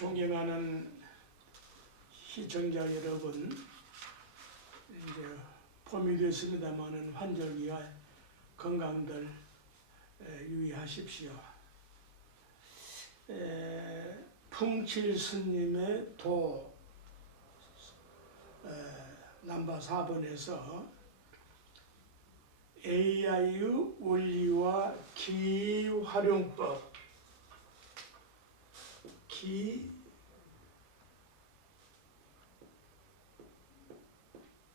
존경하는 시청자 여러분, 이제 봄이 됐습니다마는 환절기와 건강들 유의하십시오. 풍칠 스님의 도 넘버 4번에서 AI의 원리와 기활용법,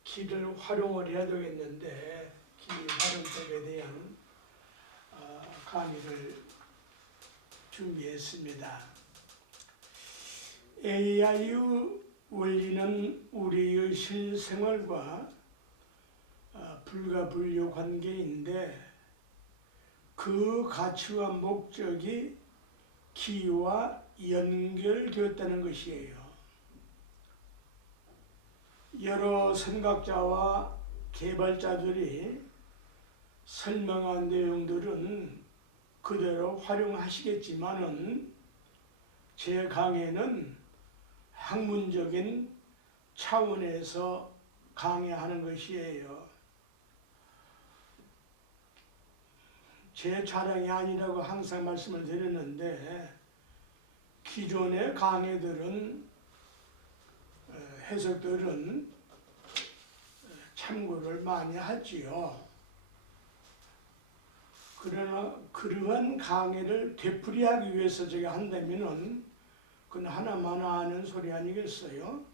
기를 활용을 해야 되겠는데 기활용법에 대한 강의를 준비했습니다. AI의 원리는 우리의 실생활과 불가분류 관계인데 그 가치와 목적이 기와 연결되었다는 것이에요. 여러 생각자와 개발자들이 설명한 내용들은 그대로 활용하시겠지만은 제 강의는 학문적인 차원에서 강의하는 것이에요. 제 자랑이 아니라고 항상 말씀을 드렸는데 기존의 강의들은 해석들은 참고를 많이 하지요. 그러나 그러한 강의를 되풀이하기 위해서 제가 한다면은 그건 하나만 아는 소리 아니겠어요?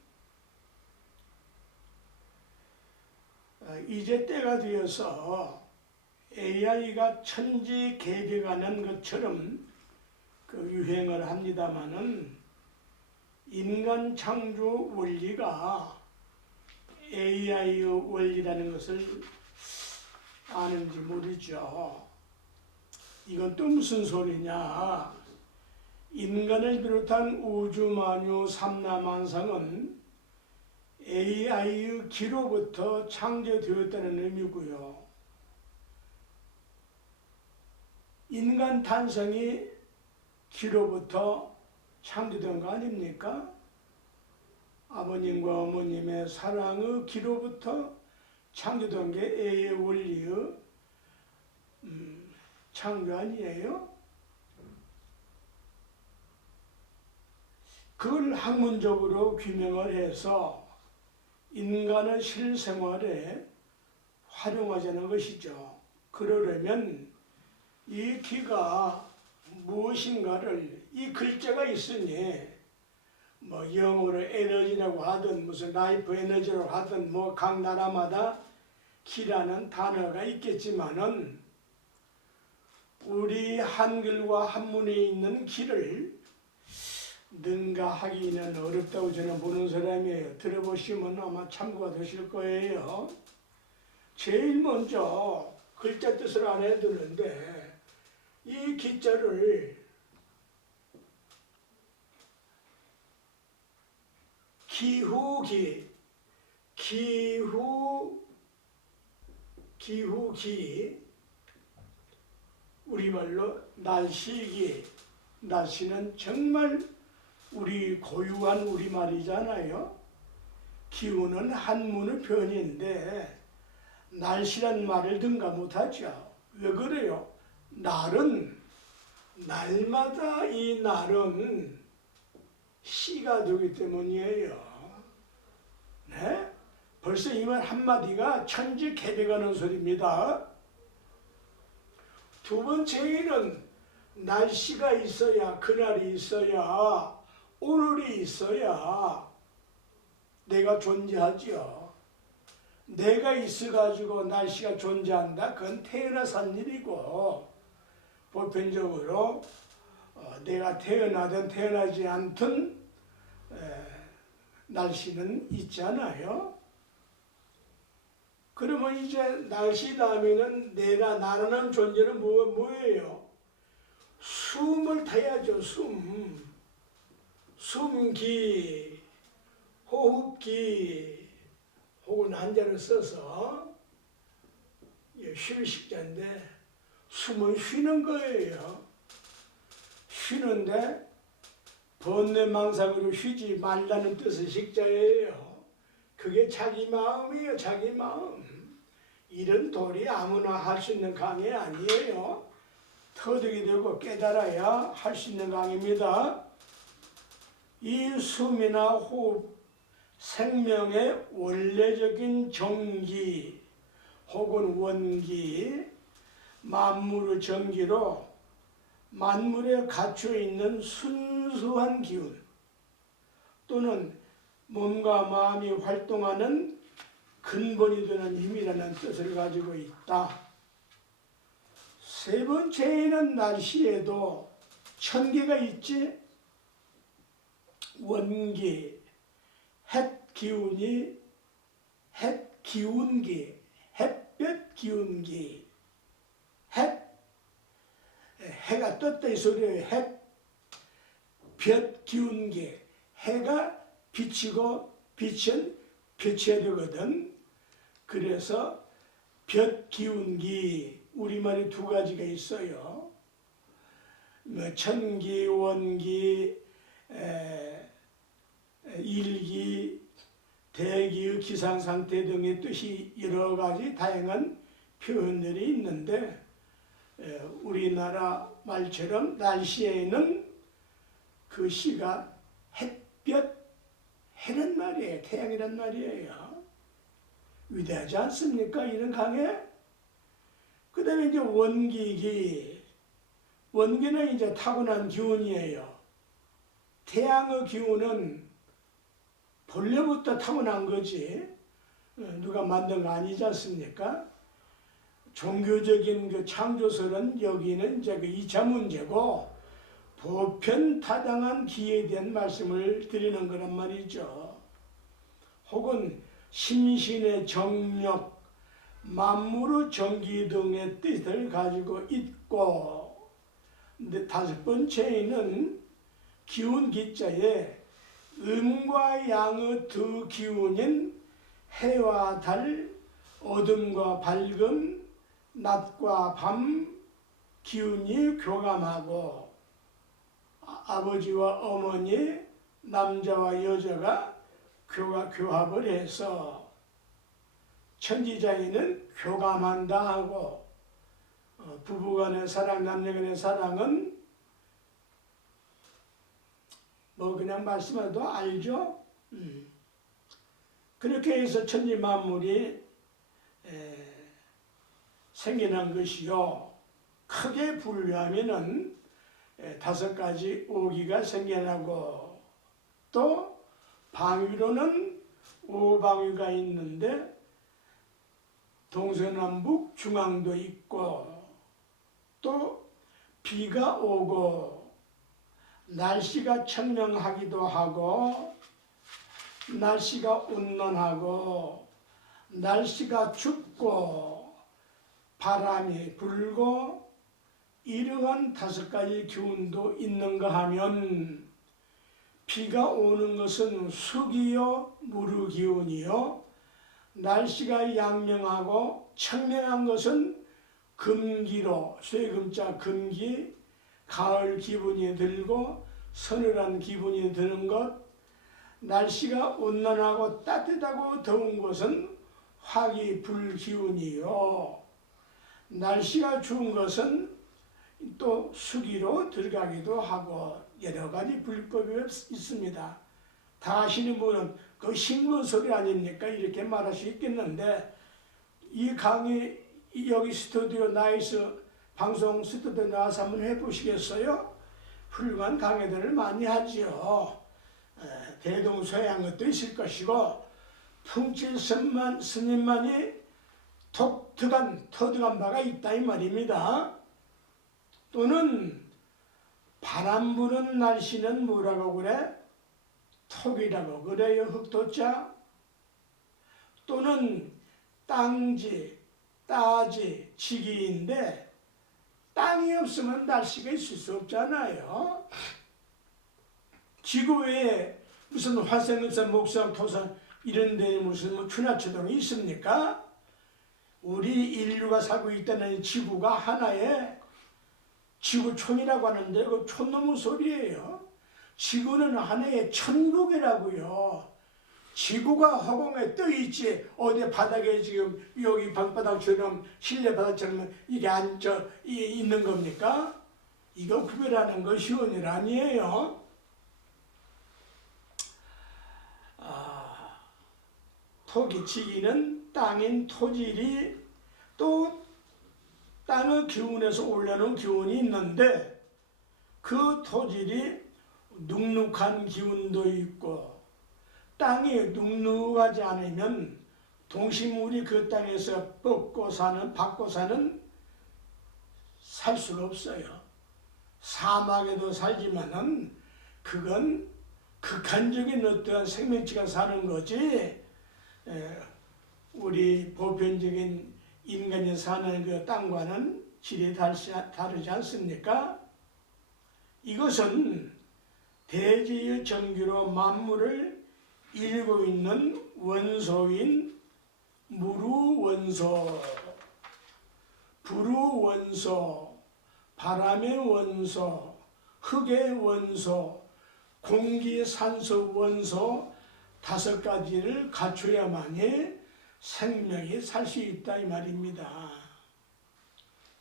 이제 때가 되어서 AI가 천지개벽하는 것처럼 유행을 합니다마는 인간 창조 원리가 AI의 원리라는 것을 아는지 모르죠. 이건 또 무슨 소리냐? 인간을 비롯한 우주만유 삼라만상은 AI의 기로부터 창조되었다는 의미고요. 인간 탄생이 기로부터 창조된 거 아닙니까? 아버님과 어머님의 사랑의 기로부터 창조된 게 AI의 원리의 창조 아니에요? 그걸 학문적으로 규명을 해서 인간의 실생활에 활용하자는 것이죠. 그러려면 이 기가 무엇인가를, 이 글자가 있으니 뭐 영어로 에너지라고 하든 무슨 라이프 에너지라고 하든 뭐 각 나라마다 기라는 단어가 있겠지만은 우리 한글과 한문에 있는 기를 능가하기는 어렵다고 저는 보는 사람이에요. 들어보시면 아마 참고가 되실 거예요. 제일 먼저 글자 뜻을 알아야 되는데 이 기자를 기후기, 우리말로 날씨기, 날씨는 정말 우리 고유한 우리말이잖아요. 기후는 한문의 표현인데 날씨란 말을 등가 못하죠. 왜 그래요? 날은 날마다 이 날은 시가 되기 때문이에요. 네? 벌써 이 말 한마디가 천지개벽하는 소리입니다. 두 번째는 날씨가 있어야, 그날이 있어야, 오늘이 있어야 내가 존재하죠. 내가 있어가지고 날씨가 존재한다? 그건 태어나서 한 일이고 보편적으로 내가 태어나든 태어나지 않든 날씨는 있잖아요. 그러면 이제 날씨 다음에는 내가 나라는 존재는 뭐예요? 숨을 타야죠. 숨기, 호흡기, 혹은 한자를 써서 쉴 식자인데 숨은 쉬는 거예요. 쉬는데 번뇌망상으로 휘지 말라는 뜻의 식자예요. 그게 자기 마음이에요. 자기 마음. 이런 도리 아무나 할 수 있는 강의 아니에요. 터득이 되고 깨달아야 할 수 있는 강의입니다. 이 숨이나 호흡, 생명의 원래적인 정기 혹은 원기, 만물의 정기로 만물에 갇혀 있는 순수한 기운 또는 몸과 마음이 활동하는 근본이 되는 힘이라는 뜻을 가지고 있다. 세 번째에는 날씨에도 천계가 있지. 원기, 햇 기운이 햇 기운기, 햇볕 기운기, 해가 떴다 이 소리예요. 햇볕 기운기, 해가 비치고 빛은 비쳐야 되거든. 그래서 볕 기운기, 우리말에 두 가지가 있어요. 천기, 원기, 일기, 대기의 기상상태 등의 뜻이 여러 가지 다양한 표현들이 있는데 우리나라 말처럼 날씨에는 그 시가 햇볕, 해란 말이에요. 태양이란 말이에요. 위대하지 않습니까? 이런 강해? 그 다음에 이제 원기기. 원기는 이제 타고난 기운이에요. 태양의 기운은 본래부터 타고난 거지. 누가 만든 거 아니지 않습니까? 종교적인 그 창조설은 여기는 이제 그 2차 문제고 보편타당한 기에 대한 말씀을 드리는 거란 말이죠. 혹은 심신의 정력, 만물의 정기 등의 뜻을 가지고 있고, 근데 다섯 번째에는 기운 기자에 음과 양의 두 기운인 해와 달, 어둠과 밝음, 낮과 밤 기운이 교감하고 아버지와 어머니, 남자와 여자가 교합을 해서 천지자인은 교감한다 하고 부부간의 사랑, 남녀간의 사랑은 뭐 그냥 말씀해도 알죠? 그렇게 해서 천지 만물이 생겨난 것이요. 크게 분류하면은 다섯 가지 오기가 생겨나고 또 방위로는 오방위가 있는데 동서남북 중앙도 있고 또 비가 오고 날씨가 청명하기도 하고 날씨가 온난하고 날씨가 춥고 바람이 불고 이러한 다섯 가지 기운도 있는가 하면 비가 오는 것은 수기요 무르 기운이요 날씨가 양명하고 청명한 것은 금기로 쇠금자 금기 가을 기분이 들고 서늘한 기분이 드는 것 날씨가 온난하고 따뜻하고 더운 것은 화기 불 기운이요 날씨가 추운 것은 또 수기로 들어가기도 하고 여러 가지 불법이 있습니다. 다 아시는 분은 그 신문 소리 아닙니까? 이렇게 말할 수 있겠는데 이 강의 여기 스튜디오 나이스 방송 스튜디오 나와서 한번 해보시겠어요? 훌륭한 강의들을 많이 하지요. 대동소양 것도 있을 것이고 풍칠선만 스님만이 터득한 바가 있다 이 말입니다. 또는 바람 부는 날씨는 뭐라고 그래? 톡이라고 그래요. 흑토자. 또는 땅지, 따지, 지기인데 땅이 없으면 날씨가 있을 수 없잖아요. 지구 외에 무슨 화성은산, 목성, 토산 이런 데에 무슨 뭐춘하초동이 있습니까? 우리 인류가 살고 있다는 지구가 하나의 지구촌이라고 하는데 그 촌놈의 소리예요. 지구는 하나의 천국이라고요. 지구가 허공에 떠 있지 어디 바닥에 지금 여기 방바닥처럼 실내 바닥처럼 이게 앉아 있는 겁니까? 이거 구별하는 거 쉬운 일 아니에요. 토기치기는 땅인 토질이 또 땅의 기운에서 올라오는 기운이 있는데 그 토질이 눅눅한 기운도 있고 땅이 눅눅하지 않으면 동식물이 그 땅에서 받고 사는 살 수가 없어요. 사막에도 살지만은 그건 극한적인 어떠한 생명체가 사는 거지 우리 보편적인 인간이 사는 그 땅과는 질이 다르지 않습니까? 이것은 대지의 정기로 만물을 이루고 있는 원소인 무르원소, 불우원소, 바람의 원소, 흙의 원소, 공기, 산소, 원소 5가지를 갖춰야만이 생명이 살 수 있다 이 말입니다.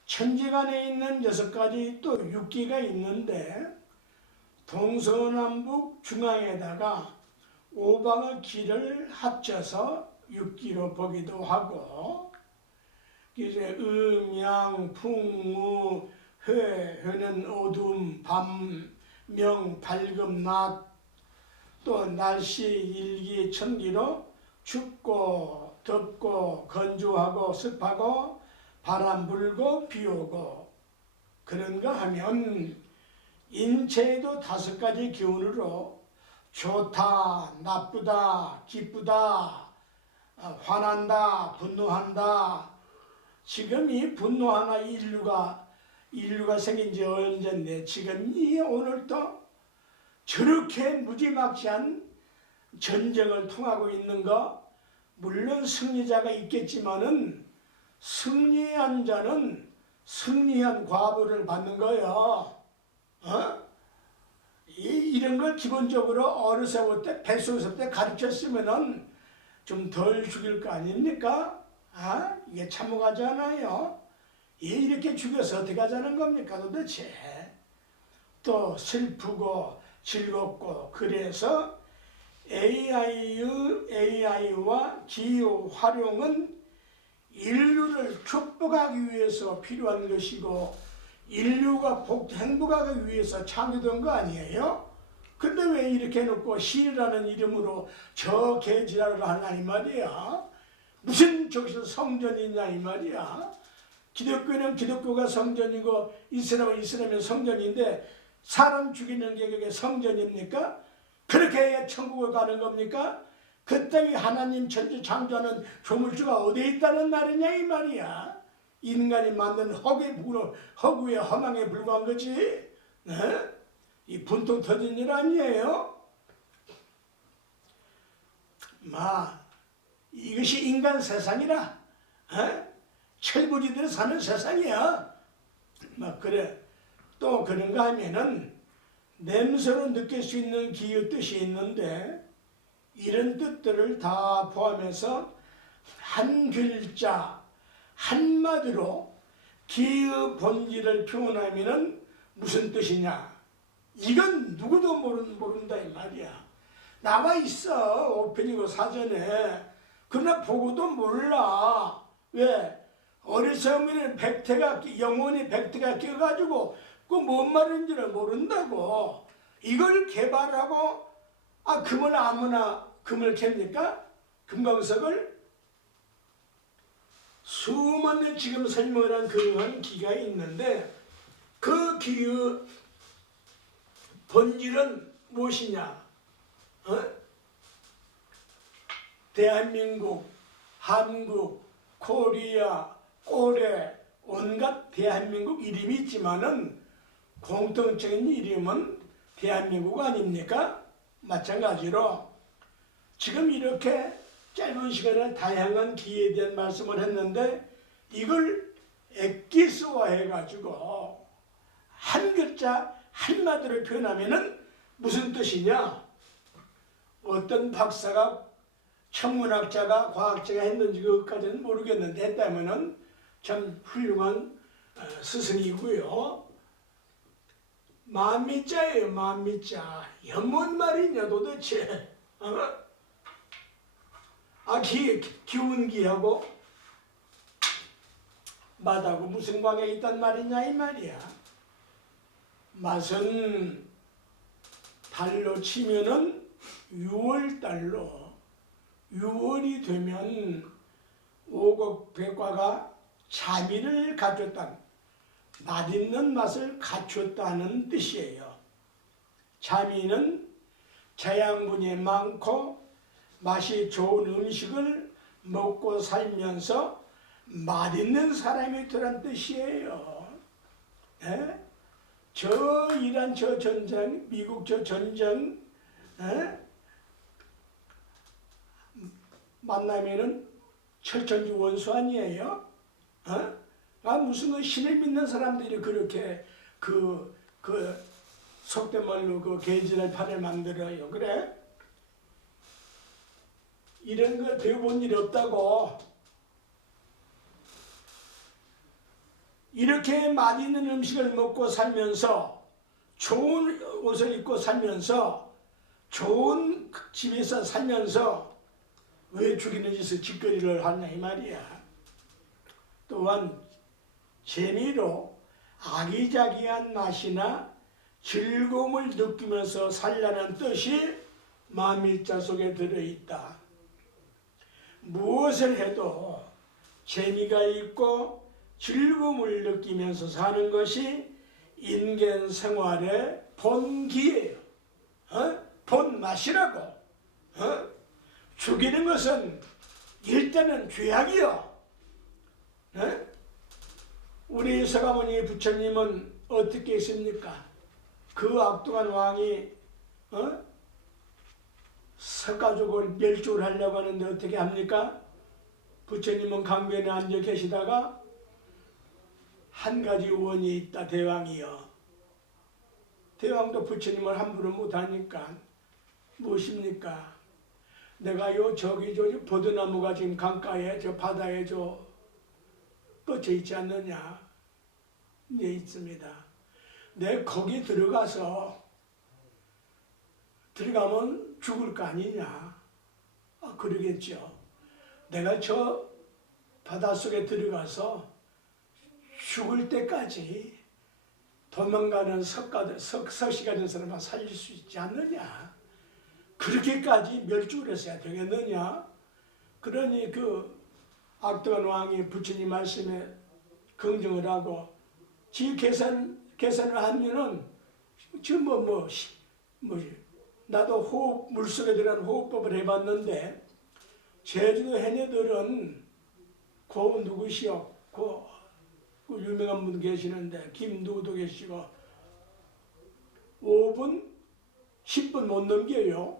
천지간에 있는 6가지 또 육기가 있는데 동서남북 중앙에다가 5방의 기를 합쳐서 육기로 보기도 하고 이제 음양, 풍무, 회는 어둠, 밤, 명, 밝음, 낮, 또 날씨, 일기, 천기로 춥고 덥고 건조하고 습하고 바람 불고 비 오고 그런가 하면 인체에도 5가지 기운으로 좋다, 나쁘다, 기쁘다, 화난다, 분노한다. 지금 이 분노하나 인류가 생긴 지 언젠데 지금 이 오늘도 저렇게 무지막지한 전쟁을 통하고 있는 거 물론 승리자가 있겠지만은 승리한 자는 승리한 과보를 받는 거예요. 이런 걸 기본적으로 어렸을 때 뱃속에서 때 가르쳤으면은 좀 덜 죽일 거 아닙니까? 이게 참혹하지 않아요? 이렇게 죽여서 어떻게 하자는 겁니까 도대체? 또 슬프고 즐겁고 그래서 AI와 기후 활용은 인류를 축복하기 위해서 필요한 것이고 인류가 행복하기 위해서 창조된 거 아니에요? 근데 왜 이렇게 해놓고 신이라는 이름으로 저 개지랄을 하나 이 말이야? 무슨 저기서 성전이냐 이 말이야? 기독교는 기독교가 성전이고 이슬람은 이슬람이 성전인데 사람 죽이는 게 그게 성전입니까? 그렇게 해야 천국을 가는 겁니까? 그 땅에 하나님 천지 창조하는 조물주가 어디에 있다는 말이냐 이 말이야. 인간이 만든 허구의 허망에 불과한 거지. 네? 이 분통 터진 일 아니에요? 이것이 인간 세상이라 철부지들 사는 세상이야. 그래. 또 그런가 하면은 냄새로 느낄 수 있는 기의 뜻이 있는데 이런 뜻들을 다 포함해서 한 글자 한마디로 기의 본질을 표현하면은 무슨 뜻이냐? 이건 누구도 모른다 이 말이야. 나와 있어 오편이고 사전에. 그러나 보고도 몰라. 왜? 어리석으면 영혼이 백태가 끼어가지고 그 뭔 말인지를 모른다고. 이걸 개발하고 금은 아무나 금을 캡니까? 금광석을? 수많은 지금 설명을 한 그러한 기가 있는데 그 기의 본질은 무엇이냐? 대한민국, 한국, 코리아, 고래 온갖 대한민국 이름이 있지만은 공통적인 이름은 대한민국 아닙니까? 마찬가지로 지금 이렇게 짧은 시간에 다양한 기에 대한 말씀을 했는데 이걸 엑기스화해 가지고 한 글자 한마디로 표현하면은 무슨 뜻이냐? 어떤 박사가 천문학자가 과학자가 했는지 그것까지는 모르겠는데 했다면은 참 훌륭한 스승이고요. 만미자예요. 만미자. 뭔 말이냐 도대체. 기운기하고 맛하고 무슨 관계가 있단 말이냐 이 말이야. 맛은 달로 치면은 6월달로 6월이 되면 오곡백과가 자미를 갖췄다. 맛있는 맛을 갖췄다는 뜻이에요. 자미는 자양분이 많고 맛이 좋은 음식을 먹고 살면서 맛있는 사람이 되란 뜻이에요. 에? 저 이란 저 전쟁, 미국 저 전쟁 만나면은 철천지 원수 아니에요? 무슨 신을 믿는 사람들이 그렇게 속된 말로 그 개지랄 판을 만들어요. 그래? 이런 거 배워본 일 없다고. 이렇게 맛있는 음식을 먹고 살면서 좋은 옷을 입고 살면서 좋은 집에서 살면서 왜 죽이는 짓을 짓거리를 하냐 이 말이야. 또한 재미로 아기자기한 맛이나 즐거움을 느끼면서 살라는 뜻이 만밀자 속에 들어있다. 무엇을 해도 재미가 있고 즐거움을 느끼면서 사는 것이 인간 생활의 본기예요. 본맛이라고. 죽이는 것은 일단은 죄악이요. 우리 서가모니 부처님은 어떻게 했습니까? 그 악동한 왕이 서가족을 멸종을 하려고 하는데 어떻게 합니까? 부처님은 강변에 앉아 계시다가 한 가지 원이 있다. 대왕이요. 대왕도 부처님을 함부로 못하니까 무엇입니까? 내가 저기 버드나무가 지금 강가에 저 바다에 뻗쳐 있지 않느냐? 네, 있습니다. 내 거기 들어가면 죽을 거 아니냐? 그러겠죠. 내가 저 바닷속에 들어가서 죽을 때까지 도망가는 석시 가진 사람만 살릴 수 있지 않느냐? 그렇게까지 멸종을 했어야 되겠느냐? 그러니 그 악동한 왕이 부처님 말씀에 긍정을 하고 지 계산을 하면은 지금 나도 물속에 들어간 호흡법을 해봤는데 제주도 해녀들은 누구시오? 그 유명한 분 계시는데 김누구도 계시고 5분, 10분 못 넘겨요.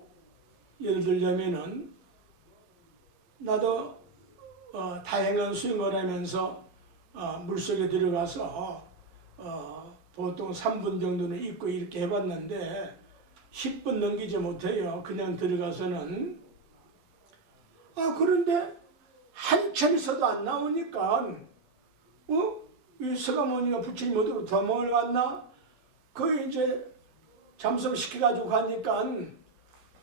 예를 들자면은 나도 다양한 수영을 하면서 물속에 들어가서 보통 3분 정도는 있고 이렇게 해봤는데 10분 넘기지 못해요. 그냥 들어가서는. 그런데 한참 있어도 안 나오니까 이 서가모니가 부처님 어디로 도망을 갔나? 이제 잠수시켜가지고 가니까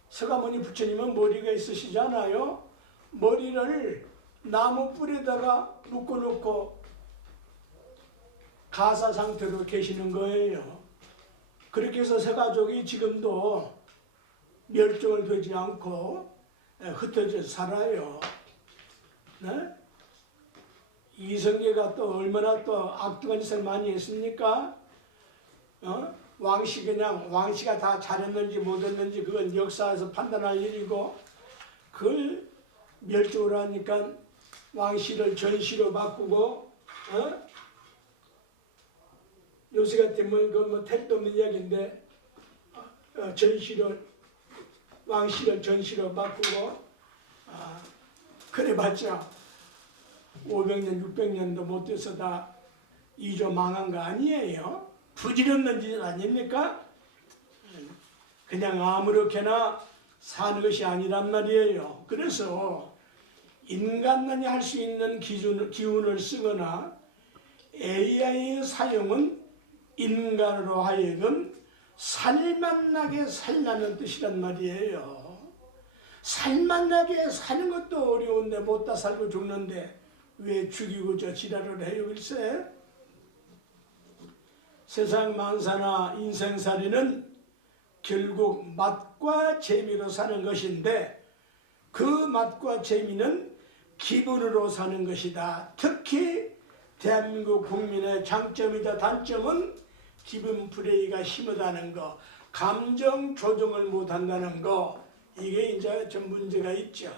서가모니 부처님은 머리가 있으시잖아요. 머리를 나무 뿌리에다가 묶어놓고 가사 상태로 계시는 거예요. 그렇게 해서 서가족이 지금도 멸종을 되지 않고 흩어져 살아요. 네? 이성계가 또 얼마나 또 악독한 짓을 많이 했습니까? 왕씨가 다 잘했는지 못했는지 그건 역사에서 판단할 일이고 그걸 멸종을 하니까 왕씨를 전씨로 바꾸고 요새 같으면 그건 택도 없는 이야기인데 왕씨를 전씨로 바꾸고 그래봤자 500년 600년도 못 돼서 다 이조 망한 거 아니에요? 부질없는 짓 아닙니까? 그냥 아무렇게나 사는 것이 아니란 말이에요. 그래서 인간만이 할 수 있는 기운을 쓰거나 AI의 사용은 인간으로 하여금 살맛나게 살라는 뜻이란 말이에요. 살맛나게 사는 것도 어려운데 못다 살고 죽는데 왜 죽이고 저 지랄을 해요 글쎄. 세상 만사나 인생살이는 결국 맛과 재미로 사는 것인데 그 맛과 재미는 기분으로 사는 것이다. 특히 대한민국 국민의 장점이자 단점은 기분 플레이가 심하다는 거, 감정 조정을 못한다는 거, 이게 이제 좀 문제가 있죠.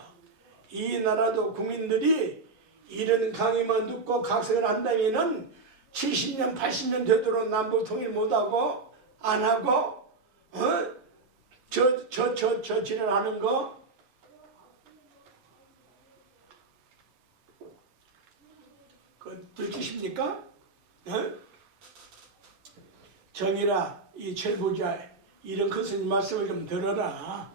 이 나라도 국민들이 이런 강의만 듣고 각색을 한다면은 70년, 80년 되도록 남북 통일 못하고 안 하고 저 지랄하는 거 들키십니까? 정일아, 이 철부자 이런 큰 스님 말씀을 좀 들어라.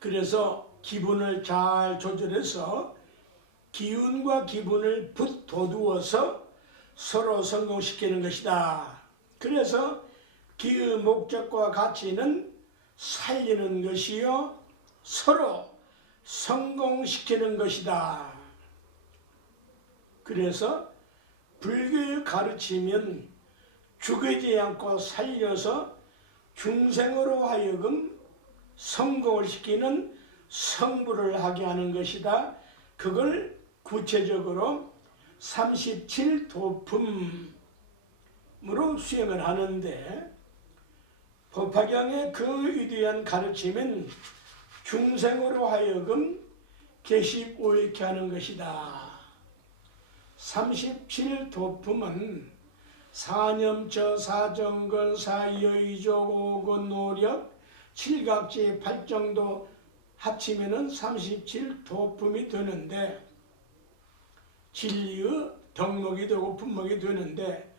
그래서 기분을 잘 조절해서 기운과 기분을 붙도두어서 서로 성공시키는 것이다. 그래서 기의 목적과 가치는 살리는 것이요 서로 성공시키는 것이다. 그래서 불교의 가르치면 죽이지 않고 살려서 중생으로 하여금 성공을 시키는 성불을 하게 하는 것이다. 그걸 구체적으로 37도품으로 수행을 하는데 법화경의 그 위대한 가르침은 중생으로 하여금 개식오익케 하는 것이다. 37도품은 사념처, 사정건, 사여의족, 오건, 노력, 칠각지, 팔정도 합치면은 37도품이 되는데 진리의 덕목이 되고 품목이 되는데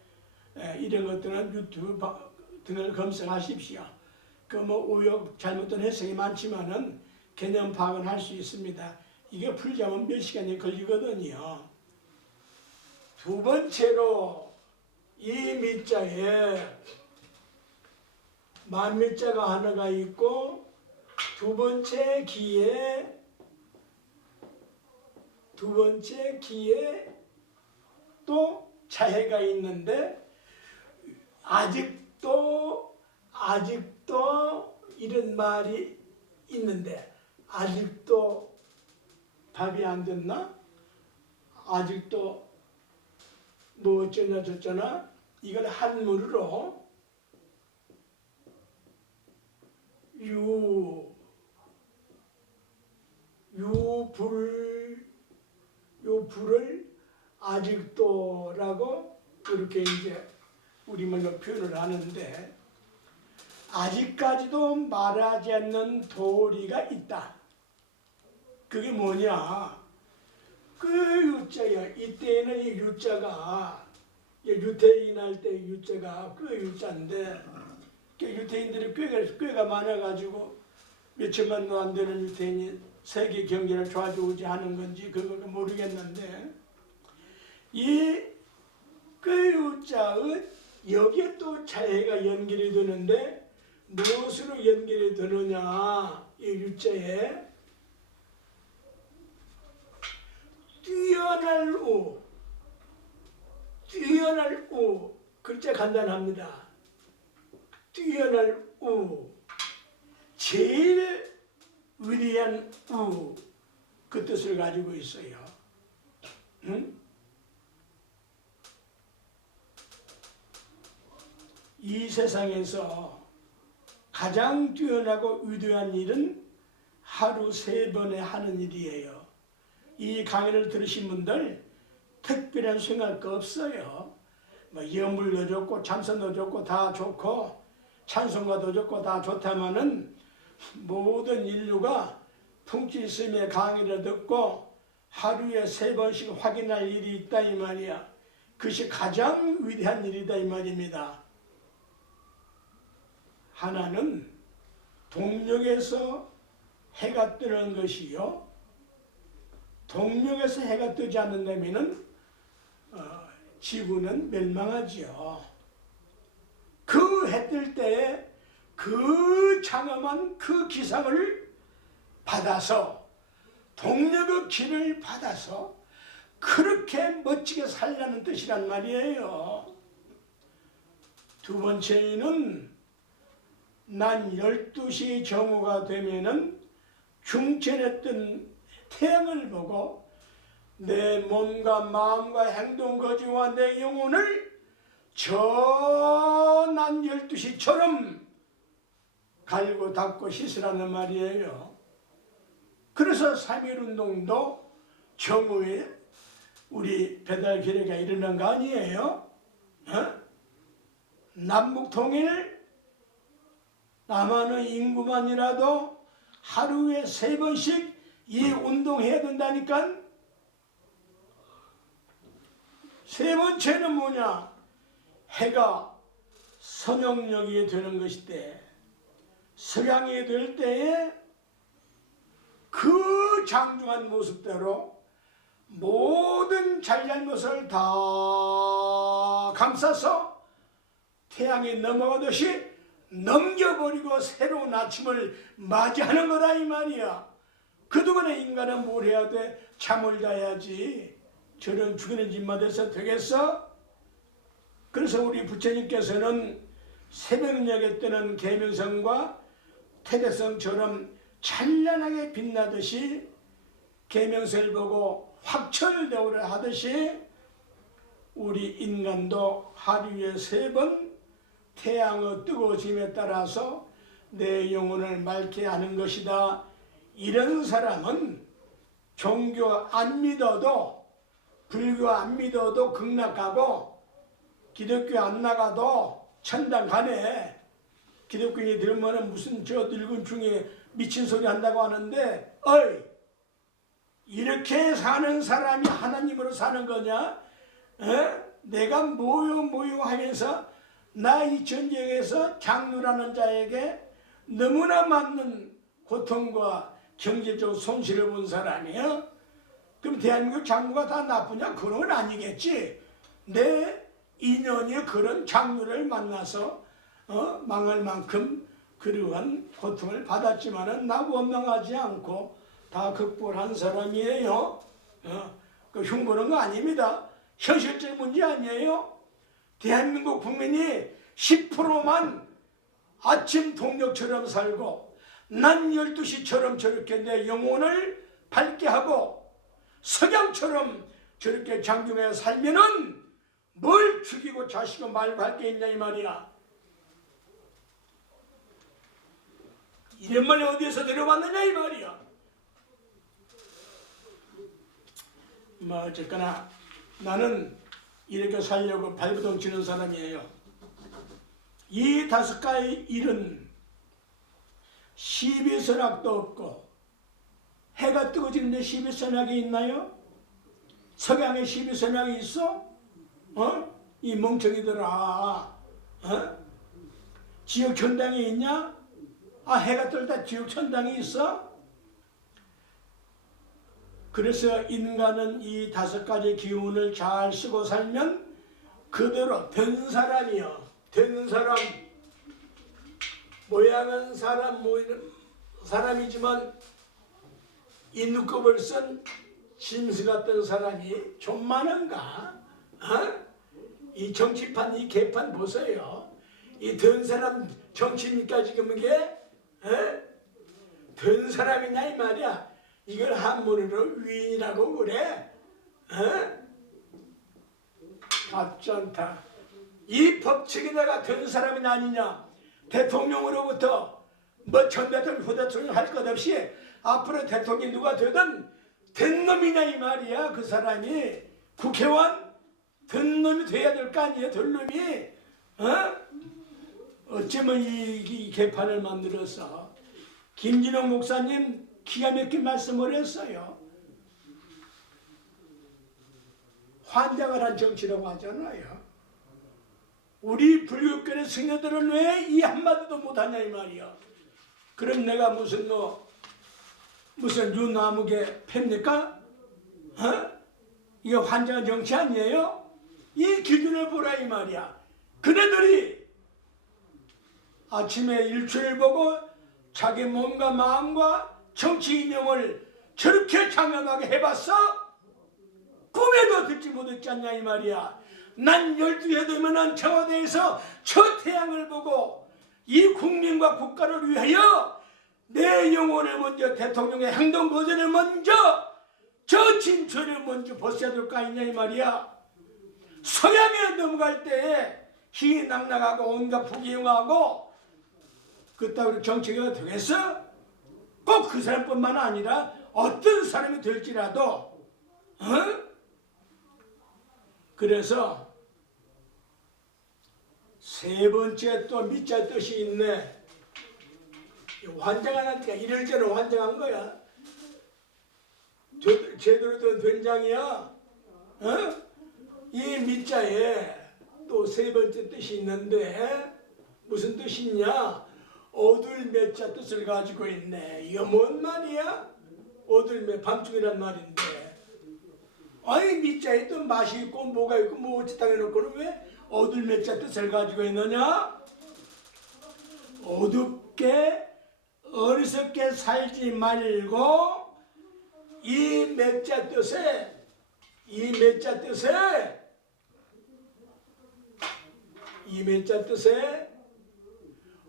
이런 것들은 유튜브 등을 검색하십시오. 오역 잘못된 해석이 많지만은 개념 파악은 할 수 있습니다. 이게 풀자면 몇 시간이 걸리거든요. 두 번째로 이 밑자에 만밑자가 하나가 있고 두 번째 기에 또 자해가 있는데 아직도 이런 말이 있는데 아직도 답이 안 됐나? 아직도 뭐 어쩌냐 저쩌나 이걸 한문으로 불을 아직도라고 그렇게 이제 우리말로 표현을 하는데 아직까지도 말하지 않는 도리가 있다. 그게 뭐냐? 그 유자야. 이때는 이 유자가 유태인 할 때 유자가 그 유자인데 유태인들이 꽤가 많아가지고 몇천만도 안 되는 유태인이 세계 경제를 좌지우지하는 건지 그거 모르겠는데 이 그 유자의 여기에 또 자해가 연결이 되는데 무엇으로 연결이 되느냐? 이 유자에 뛰어날 우 글자 간단합니다. 뛰어날 우 제일 위대한 우 그 뜻을 가지고 있어요. 응? 이 세상에서 가장 뛰어나고 위대한 일은 하루 3번에 하는 일이에요. 이 강의를 들으신 분들 특별한 생각할 거 없어요. 예물도 좋고 참선도 좋고 다 좋고 찬송가도 좋고 다 좋다마는 모든 인류가 통치 스님의 강의를 듣고 하루에 3번씩 확인할 일이 있다 이 말이야. 그것이 가장 위대한 일이다 이 말입니다. 하나는 동력에서 해가 뜨는 것이요, 동력에서 해가 뜨지 않는다면 지구는 멸망하지요. 그 해 뜰 때에 그 장엄한 그 기상을 받아서, 동력의 길을 받아서 그렇게 멋지게 살라는 뜻이란 말이에요. 두 번째는 난 12시 정오가 되면은 중천에 뜬 태양을 보고 내 몸과 마음과 행동 거지와 내 영혼을 저 난 12시처럼 갈고 닦고 씻으라는 말이에요. 그래서 3.1운동도 정오에 우리 배달 기회가 이르는 거 아니에요? 남북통일, 남한의 인구만이라도 하루에 3번씩 이 운동해야 된다니까. 세 번째는 뭐냐? 해가 서명력이 되는 것인데, 석양이 될 때에 그 장중한 모습대로 모든 잘잘못을 다 감싸서 태양이 넘어가듯이 넘겨버리고 새로운 아침을 맞이하는 거다 이 말이야. 그동안에 인간은 뭘 해야 돼? 잠을 자야지. 저런 죽이는 짓만 해서 되겠어? 그래서 우리 부처님께서는 새벽녘에 뜨는 계명성과 태백성처럼 찬란하게 빛나듯이 계명성을 보고 확철대오를 하듯이 우리 인간도 하루에 3번 태양의 뜨거워짐에 따라서 내 영혼을 맑게 하는 것이다. 이런 사람은 종교 안 믿어도, 불교 안 믿어도 극락가고, 기독교 안 나가도 천당 가네. 기독교인이 들으면 무슨 저 늙은 중에 미친 소리 한다고 하는데, 어이, 이렇게 사는 사람이 하나님으로 사는 거냐? 내가 뭐요 하면서 나 이 전쟁에서 장로라는 자에게 너무나 많은 고통과 경제적 손실을 본 사람이에요. 그럼 대한민국 장로가 다 나쁘냐? 그런 건 아니겠지. 내 인연이 그런 장로를 만나서 망할 만큼 그러한 고통을 받았지만은 나 원망하지 않고 다 극복한 사람이에요. 그 흉보는 거 아닙니다. 현실적 문제 아니에요. 대한민국 국민이 10%만 아침 동력처럼 살고 난 12시처럼 저렇게 내 영혼을 밝게 하고 석양처럼 저렇게 장중에 살면은 뭘 죽이고 자식을 말고 할 게 있냐 이 말이야. 이런 말이 어디에서 내려왔느냐 이 말이야. 뭐 어쨌거나 나는 이렇게 살려고 발버둥 치는 사람이에요. 이 5가지 일은 시비선악도 없고, 해가 뜨거지는데 시비선악이 있나요? 석양에 시비선악이 있어? 이 멍청이들아, 지옥천당이 있냐? 해가 뜰 때 지옥천당이 있어? 그래서 인간은 이 5가지 기운을 잘 쓰고 살면 그대로 된 사람이요. 된 사람, 모양은 사람이지만 인누급을 쓴 짐승 같은 사람이 좀 많은가? 이 정치판, 이 개판 보세요. 이 된 사람 정치니까 지금 이게 된 사람이냐 이 말이야. 이걸 한문으로 위인이라고 그래. 답잖다. 이 법칙에다가 된 사람이 아니냐. 대통령으로부터 뭐 전 대통령, 후 대통령 할 것 없이 앞으로 대통령이 누가 되든 된 놈이냐 이 말이야. 그 사람이 국회의원 된 놈이 돼야 될 거 아니에요. 된 놈이. 어쩌면 이 개판을 만들어서 김진영 목사님 기가 막힌 말씀을 했어요. 환장을 정치라고 하잖아요. 우리 불교권의 승려들은 왜 이 한마디도 못하냐 이 말이야. 그럼 내가 무슨 유나무게 팹니까? 이게 환장 정치 아니에요? 이 기준을 보라 이 말이야. 그네들이 아침에 일출을 보고 자기 몸과 마음과 정치 이념을 저렇게 장엄하게 해봤어? 꿈에도 듣지 못했지 않냐 이 말이야. 난 12해 되면 청와대에서 저 태양을 보고 이 국민과 국가를 위하여 내 영혼을 먼저 대통령의 행동 거절을 먼저 저 진초를 먼저 벗어야 될 거 아니냐 이 말이야. 서양에 넘어갈 때에 희낙낙하고 온갖 부귀영화하고 그따위로 정치가 되겠어? 꼭 그 사람뿐만 아니라 어떤 사람이 될지라도 그래서 세 번째 또 밑자 뜻이 있네. 환장하니까 이럴저럴 환장한 거야. 제대로 된 된장이야. 이 밑자에 또 세 번째 뜻이 있는데 무슨 뜻이 있냐? 오들매자 뜻을 가지고 있네. 이거 뭔 말이야? 오들매 밤중이란 말인데 아니 밑자에 또 맛이 있고 뭐가 있고 뭐 어찌 해놓고는 왜 오들매자 뜻을 가지고 있느냐? 어둡게 어리석게 살지 말고 이 매자 뜻에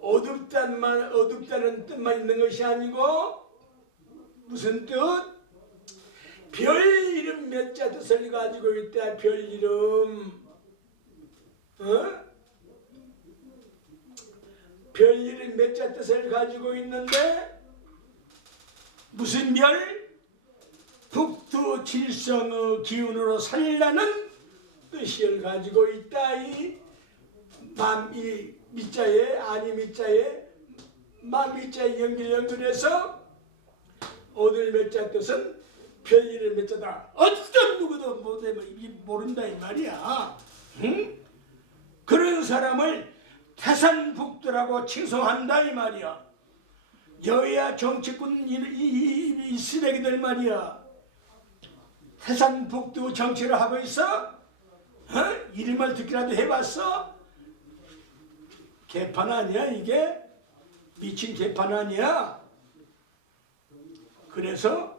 어둡다는 뜻만 있는 것이 아니고 무슨 뜻? 별 이름 매자 뜻을 가지고 있다. 별 이름 별 이름 매자 뜻을 가지고 있는데 무슨 별? 북두 칠성의 기운으로 살라는 뜻을 가지고 있다. 이 밑자에 밑자에 연결해서 오늘 몇자 뜻은 별일의 몇자다. 어떤 누구도 모른다 이 말이야. 응? 그런 사람을 태산북두라고 칭송한다 이 말이야. 여야 정치꾼 이 쓰레기들 말이야. 태산북두 정치를 하고 있어? 이름을 듣기라도 해봤어? 개판 아니야 이게? 미친 개판 아니야? 그래서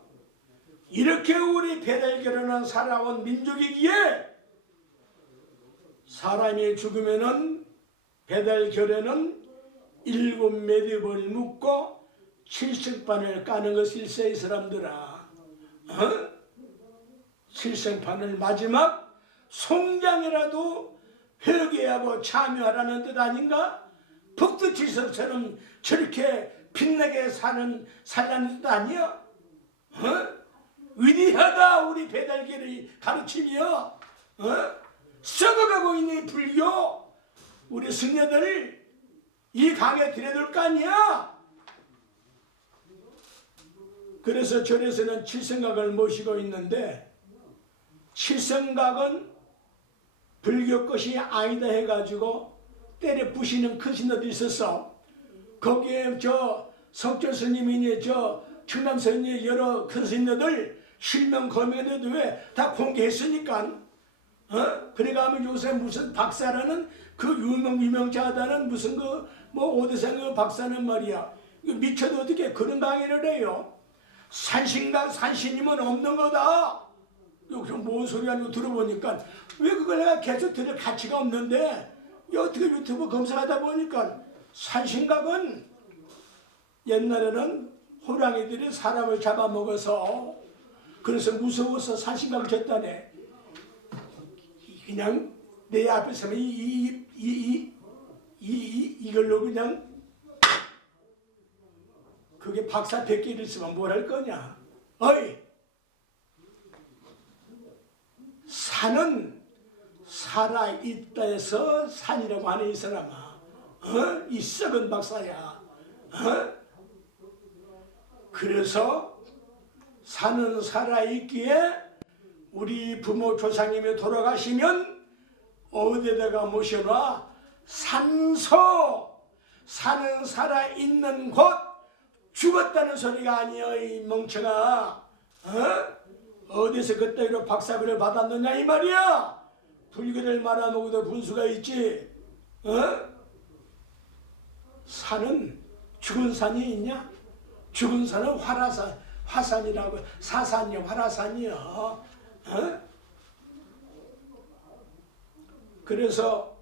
이렇게 우리 배달결혼한 살아온 민족이기에 사람이 죽으면은 배달결혼은 7 매듭을 묶고 7승판을 까는 것일세 이 사람들아. 7승판을 마지막 송장이라도 회개하고 참여하라는 뜻 아닌가? 북두칠성처럼 저렇게 빛나게 살라는 뜻 아니야? 위대하다 우리 배달결의 가르침이여. 썩어가고 있는 불교 우리 승려들 이 강에 들여둘 거 아니야? 그래서 절에서는 칠성각을 모시고 있는데 칠성각은 불교 것이 아니다 해가지고 때려 부시는 큰 신도도 있었어. 거기에 저 석절 스님이니 저 충남 스님이 여러 큰 스님들 실명 거명해도 왜 다 공개했으니까. 그래가면 요새 무슨 박사라는 그 유명자다는 무슨 그 뭐 오대생 그 박사는 말이야. 미쳐도 어떻게 그런 강의를 해요? 산신각 산신님은 없는 거다. 여기서 뭔 소리 하는 거 들어보니까 왜 그걸 내가 계속 들을 가치가 없는데 어떻게 유튜브 검색하다 보니까 산신각은 옛날에는 호랑이들이 사람을 잡아먹어서 그래서 무서워서 산신각을 줬다네. 그냥 내 앞에 서면 이걸로 그냥 그게 박사 100개를 쓰면 뭘 할 거냐. 어이! 산은 살아있다 해서 산이라고 하는 이 사람아. 이 썩은 박사야. 그래서 산은 살아있기에 우리 부모 조상님이 돌아가시면 어디다가 모셔놔? 산소. 산은 살아있는 곳. 죽었다는 소리가 아니여 이 멍청아. 어디서 그따위로 박사비를 받았느냐 이 말이야. 불교를 말아먹어도 분수가 있지. 산은 죽은 산이 있냐? 죽은 산은 화산이라고. 사산이요, 화라산이요. 그래서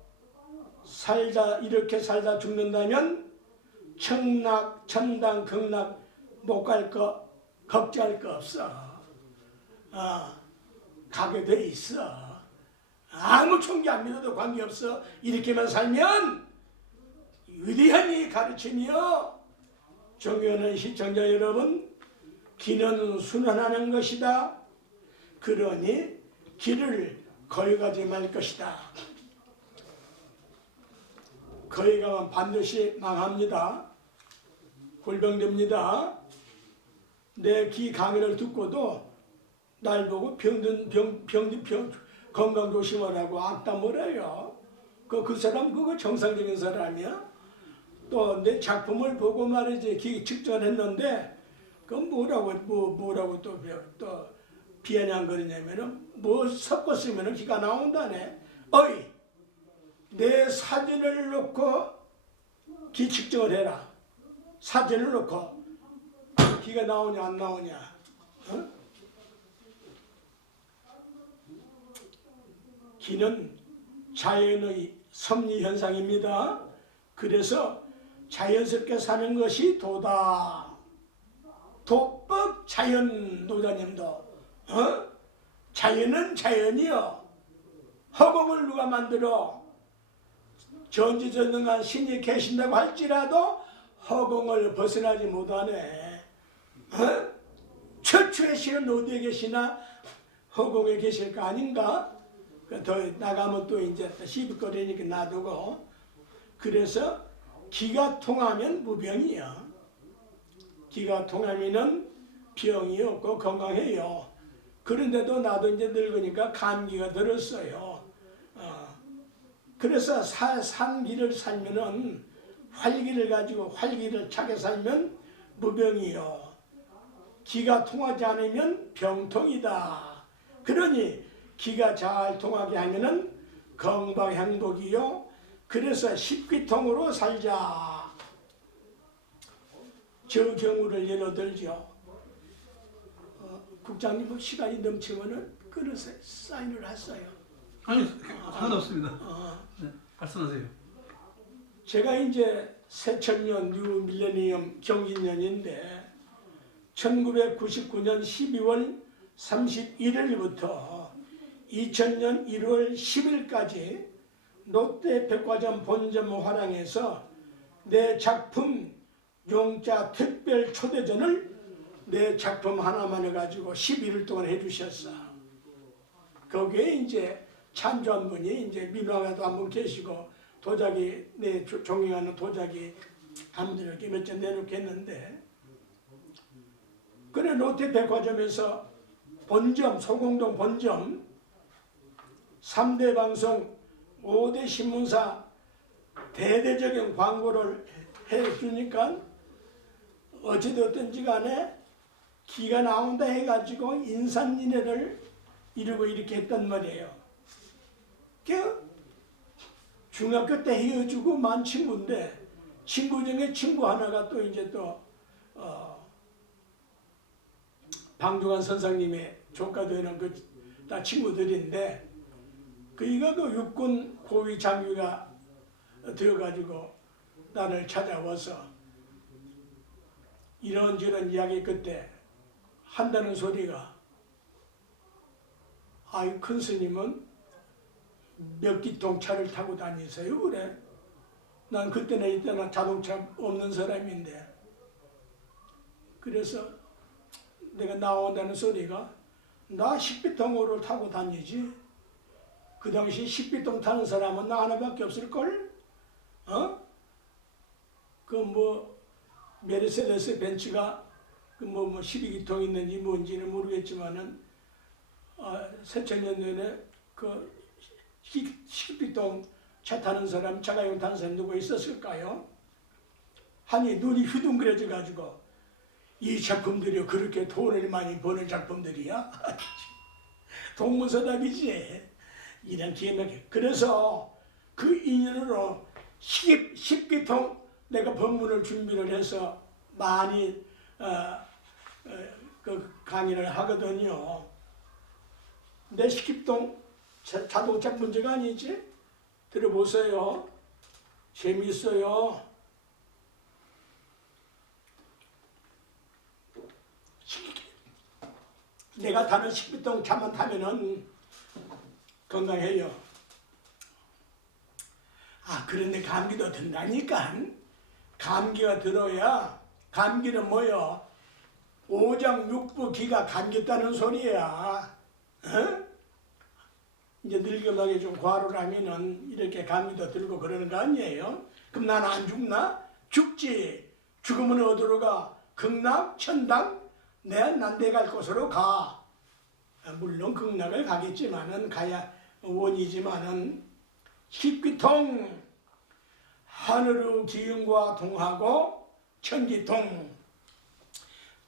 이렇게 살다 죽는다면 청락, 천당, 극락 못 갈 거, 걱정할 거 없어. 가게 돼 있어. 아무 총기 안 믿어도 관계없어. 이렇게만 살면 위대한 이 가르침이요. 존경하는 시청자 여러분, 길은 순환하는 것이다. 그러니 길을 거역하지 말 것이다. 거역하면 반드시 망합니다. 골병됩니다. 내 기 강의를 듣고도 날 보고 건강 조심하라고 악담을 해요. 그 사람 그거 정상적인 사람이야. 또 내 작품을 보고 말이지 기 측정했는데 그 뭐라고 또 비아냥거리냐면은 뭐 섞었으면은 기가 나온다네. 어이, 내 사진을 놓고 기 측정을 해라. 사진을 놓고 기가 나오냐 안 나오냐. 기는 자연의 섭리 현상입니다. 그래서 자연스럽게 사는 것이 도다. 도법 자연 노자님도 자연은 자연이요. 허공을 누가 만들어? 전지전능한 신이 계신다고 할지라도 허공을 벗어나지 못하네. 최초의 신은 어디에 계시나? 허공에 계실 거 아닌가? 더 나가면 또 이제 시비거리니까 놔두고. 그래서 기가 통하면 무병이야. 기가 통하면은 병이 없고 건강해요. 그런데도 나도 이제 늙으니까 감기가 들었어요. 그래서 산기를 살면은 활기를 가지고 활기를 차게 살면 무병이요. 기가 통하지 않으면 병통이다. 그러니 기가 잘 통하게 하면은 건강 행복이요. 그래서 십귀통으로 살자. 저 경우를 예로 들죠. 국장님 시간이 넘치면은 그래서 사인을 했어요. 아니, 상관없습니다. 네, 말씀하세요. 제가 이제 새천년 뉴 밀레니엄 경진년인데 1999년 12월 31일부터 2000년 1월 10일까지 롯데백화점 본점 화랑에서 내 작품 용자 특별 초대전을 내 작품 하나만 해가지고 11일 동안 해주셨어. 거기에 이제 찬조한 분이 이제 민화가도 한 분 계시고 도자기 내 존경하는 도자기 한 분 이렇게 몇 점 내놓겠는데, 그래 롯데백화점에서 본점 소공동 본점 3대 방송 5대 신문사 대대적인 광고를 해주니까 어찌됐든지 간에 기가 나온다 해가지고 인산인해를 이루고 이렇게 했단 말이에요. 그 중학교 때 헤어지고 만 친구인데 친구 중에 친구 하나가 또 이제 또 방중환 선생님의 조카 되는 그 다 친구들인데 그이가 그 육군 고위 장교가 되어가지고 나를 찾아와서 이런저런 이야기 끝에 한다는 소리가, 아이 큰 스님은 몇 기통 차를 타고 다니세요? 그래. 난 그때나 이때나 자동차 없는 사람인데. 그래서 내가 나온다는 소리가, 나 10비통으로 타고 다니지. 그 당시 10비통 타는 사람은 나 하나밖에 없을걸? 그 뭐 메르세데스 벤츠가 그 뭐 12기통 있는지 뭔지는 모르겠지만은 새천년전에 그 식비동 차 타는 사람, 자가용 타는 사람 누구 있었을까요? 아니 눈이 휘둥그레져 가지고 이 작품들이 그렇게 돈을 많이 버는 작품들이야? 동문서답이지. 이런 기회는 그래서 그 인연으로 식비통 내가 법문을 준비를 해서 많이 그 강의를 하거든요. 내 식비통 자동차 문제가 아니지? 들어보세요. 재미있어요. 내가 타는 식비통 차만 타면은 건강해요. 그런데 감기도 든다니까. 감기가 들어야, 감기는 뭐요? 오장육부 기가 감겼다는 소리야. 어? 이제 늙음하게 좀 과로를 하면은 이렇게 감기도 들고 그러는 거 아니에요? 그럼 난 안 죽나? 죽지. 죽으면 어디로 가? 극락, 천당? 난 내 갈 곳으로 가. 물론 극락을 가겠지만은 가야 원이지만은 식기통 하늘의 기운과 동하고 천기통,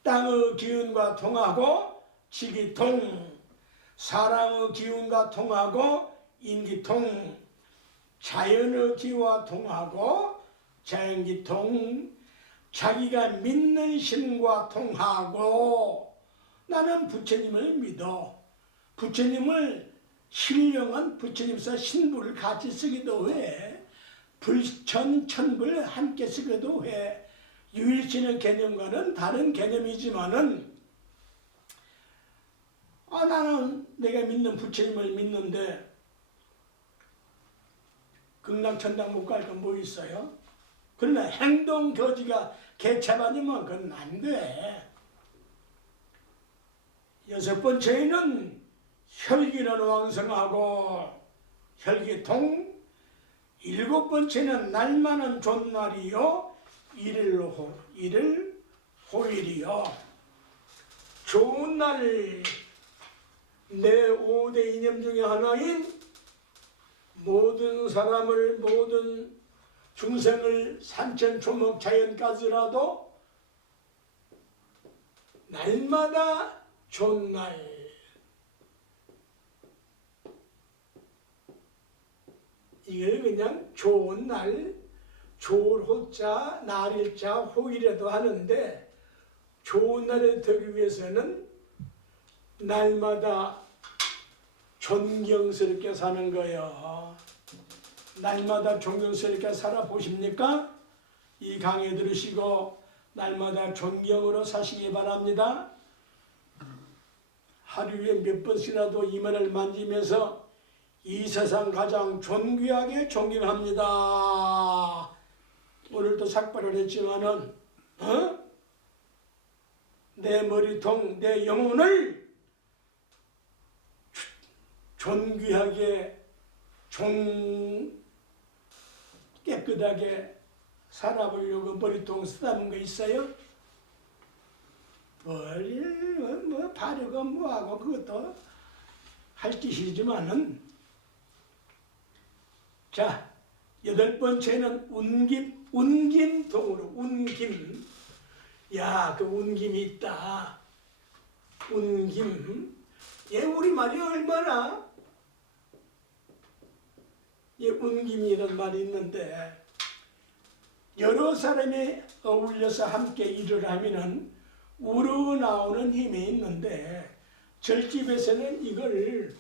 땅의 기운과 통하고 지기통, 사람의 기운과 통하고 인기통, 자연의 기와 통하고 자연기통, 자기가 믿는 신과 통하고. 나는 부처님을 믿어. 부처님을 신령한 부처님과 신부를 같이 쓰기도 해. 불천, 천불 함께 쓰기도 해. 유일신의 개념과는 다른 개념이지만은 나는 내가 믿는 부처님을 믿는데 극락천당 못 갈 건 뭐 있어요? 그러나 행동 거지가 개차반이면 그건 안 돼. 여섯 번째는 혈기는 왕성하고 혈기통. 일곱 번째는 날만은 존날이요 이를 호일이요. 좋은 날, 내 5대 이념 중에 하나인 모든 사람을, 모든 중생을 산천초목 자연까지라도 날마다 좋은 날, 이걸 그냥 좋은 날, 좋을 호자, 날일자, 호이라도 하는데 좋은 날에 되기 위해서는 날마다 존경스럽게 사는 거예요. 날마다 존경스럽게 살아보십니까? 이 강의 들으시고 날마다 존경으로 사시기 바랍니다. 하루에 몇 번씩이라도 이마를 만지면서 이 세상 가장 존귀하게 존경합니다. 오늘도 삭발을 했지만은 내 머리통, 내 영혼을 존귀하게 깨끗하게 살아보려고 머리통 쓰다는 거 있어요? 뭐 바르고 뭐하고 그것도 할 짓이지만은. 자, 여덟 번째는 운김통으로. 운김. 야, 그 운김이 있다. 운김. 얘 우리말이 얼마나? 얘 운김이라는 말이 있는데 여러 사람이 어울려서 함께 일을 하면은 우러나오는 힘이 있는데 절집에서는 이걸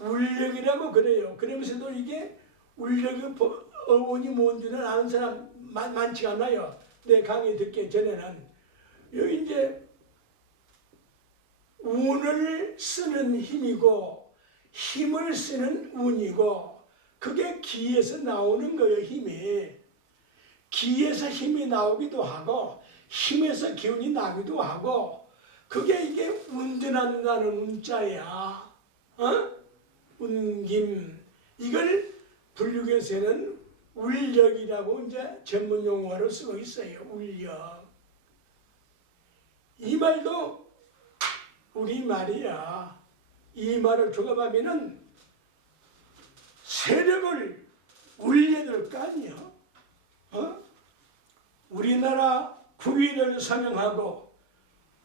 울력이라고 그래요. 그러면서도 이게 울력이 어원이 뭔지는 아는 사람 많지 않아요. 내 강의 듣기 전에는. 여기 이제 운을 쓰는 힘이고 힘을 쓰는 운이고 그게 기에서 나오는 거예요. 힘이. 기에서 힘이 나오기도 하고 힘에서 기운이 나기도 하고 그게 이게 운전한다는 운자야. 운김. 이걸 불교에서는 울력이라고 이제 전문 용어로 쓰고 있어요. 울력. 이 말도 우리 말이야. 이 말을 조금하면은 세력을 울려야 될 거 아니야. 우리나라 국위를 서명하고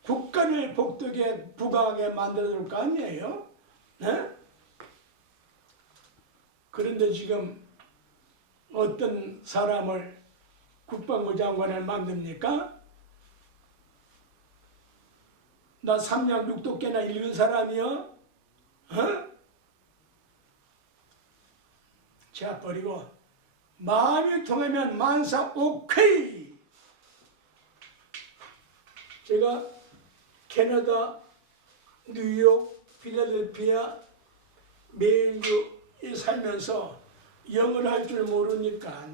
국가를 복되게 부강하게 만들어 줄 거 아니에요. 네? 그런데 지금 어떤 사람을 국방부 장관을 만듭니까? 나 삼양 육독계나 읽은 사람이요? 자, 버리고 마음이 통하면 만사 오케이. 제가 캐나다, 뉴욕, 필라델피아, 메일주에 살면서 영어를 할 줄 모르니까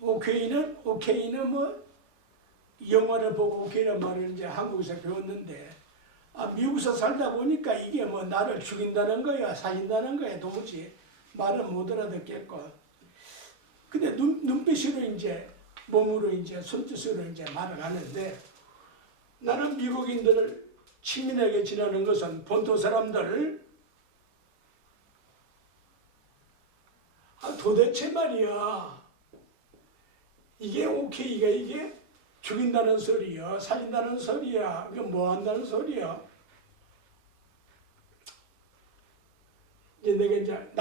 오케이는 뭐 영어를 보고 오케이란 말을 이제 한국에서 배웠는데 미국에서 살다 보니까 이게 뭐 나를 죽인다는 거야 살린다는 거야 도무지 말은 못 알아듣겠고 근데 눈빛으로 이제 몸으로 이제 손짓으로 이제 말을 하는데 나는 미국인들을 친밀하게 지내는 것은 본토 사람들 도대체 말이야 이게 오케이가 이게 죽인다는 소리야 살린다는 소리야 이거 뭐 한다는 소리야 이제 내가 이제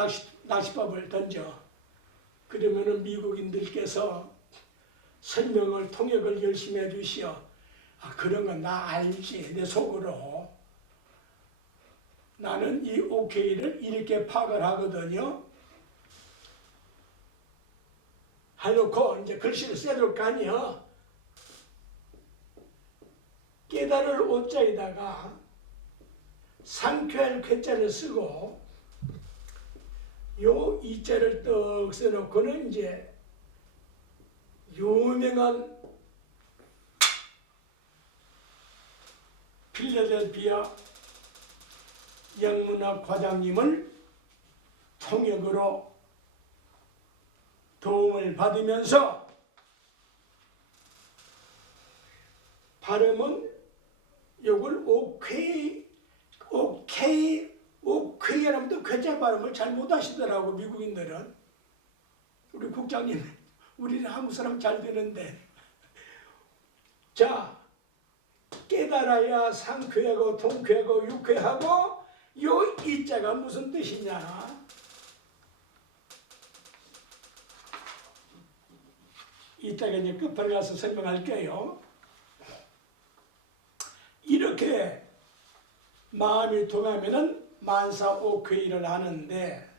낚시밥을 던져 그러면은 미국인들께서 설명을 통역을 열심히 해주시오. 그런 건 나 알지 내 속으로 나는 이 오케이를 이렇게 파악을 하거든요. 해놓고 이제 글씨를 써줄 거 아니야. 깨달을 오자에다가 상쾌할 쾌자를 쓰고 요 이자를 떡 써놓고는 이제 유명한 필라델피아 영문학 과장님을 통역으로 도움을 받으면서 발음은 요걸 오케이라면 또 괴짜 발음을 잘 못하시더라고 미국인들은. 우리 국장님 우리는 한국 사람 잘 되는데 자 깨달아야 상쾌하고 통쾌하고 유쾌하고 요 이자가 무슨 뜻이냐 이따가 이제 끝판에 가서 설명할게요. 이렇게 마음이 통하면은 만사 오케이를 하는데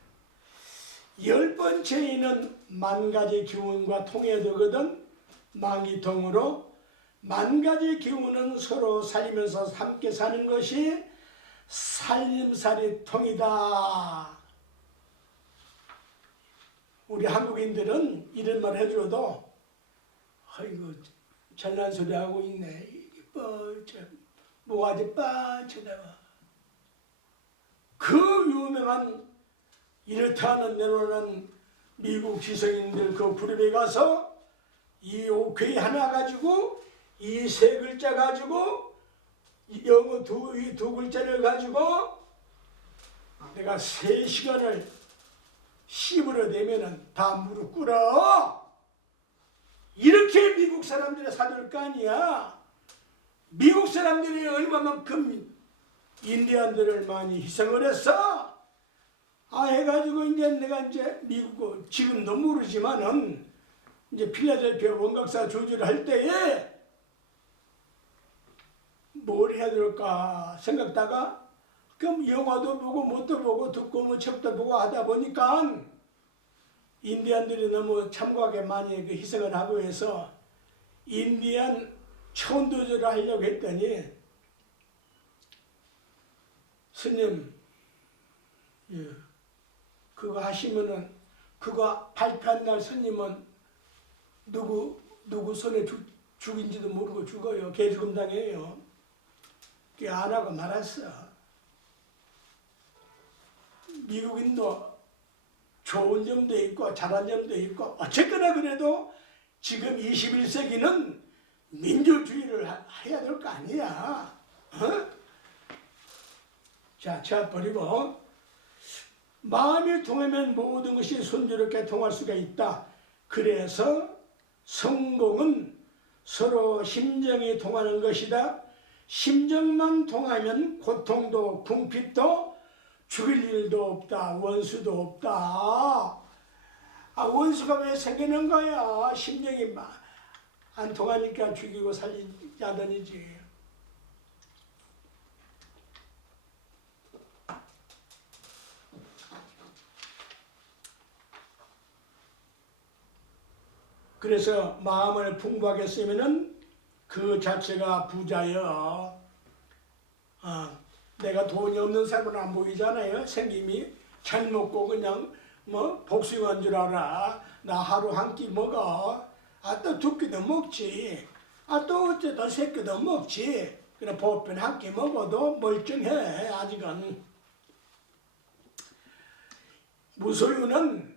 10번째에는 만가지 기운과 통해되거든. 만기통으로 만가지 기운은 서로 살리면서 함께 사는 것이 살림살이 통이다. 우리 한국인들은 이런 말 해줘도 아이고 잘난 소리 하고 있네. 뭐가지 빠쳐다가 그 유명한 이렇다 하는 내로는 미국 지성인들 그 그룹에 가서 이 오케이 하나 가지고 이 세 글자 가지고 영어 두 글자를 가지고 내가 3시간을 씹으려내면은 다 무릎 꿇어. 이렇게 미국 사람들이 사줄 거 아니야. 미국 사람들이 얼마만큼 인디안들을 많이 희생을 했어. 해가지고 이제 내가 이제 미국 지금도 모르지만은 이제 필라델피아 원각사 조주를 할 때에 뭘 해야 될까 생각다가 그럼 영화도 보고 뭣도 보고 듣고 뭐 책도 보고 하다 보니까 인디안들이 너무 참고하게 많이 희생을 하고 해서 인디안 천도제를 하려고 했더니 스님 그거 하시면은 그거 발표한 날 스님은 누구 손에 죽인지도 모르고 죽어요. 개죽음 당해요. 그게 안 하고 말았어. 미국인도 좋은 점도 있고 잘한 점도 있고 어쨌거나 그래도 지금 21세기는 민주주의를 해야 될 거 아니야. 자, 버리고 마음이 통하면 모든 것이 순조롭게 통할 수가 있다. 그래서 성공은 서로 심정이 통하는 것이다. 심정만 통하면 고통도 궁핍도 죽일 일도 없다. 원수도 없다. 원수가 왜 생기는 거야? 심정이 안 통하니까 죽이고 살리자더니지. 그래서 마음을 풍부하게 쓰면은 그 자체가 부자여. 내가 돈이 없는 사람은 안 보이잖아요. 생김이 잘 먹고 그냥 복숭아인 줄 알아. 나 하루 한 끼 먹어. 또 두 끼도 먹지. 또 어쩌다 세 끼도 먹지. 그래 보편 한 끼 먹어도 멀쩡해. 아직은. 무소유는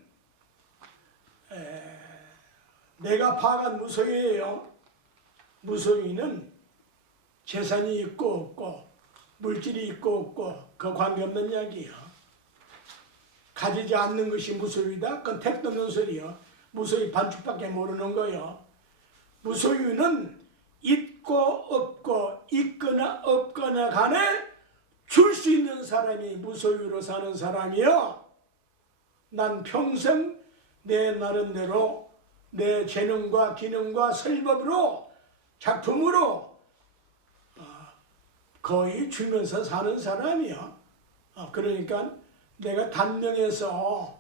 내가 파악한 무소유예요. 무소유는 재산이 있고 없고 물질이 있고 없고 그 관계없는 이야기예요. 가지지 않는 것이 무소유다? 그건 택도 없는 소리요. 무소유 반죽밖에 모르는 거요. 무소유는 있고 없고 있거나 없거나 간에 줄 수 있는 사람이 무소유로 사는 사람이요. 난 평생 내 나름대로 내 재능과 기능과 설법으로 작품으로 거의 주면서 사는 사람이요. 그러니까 내가 단명해서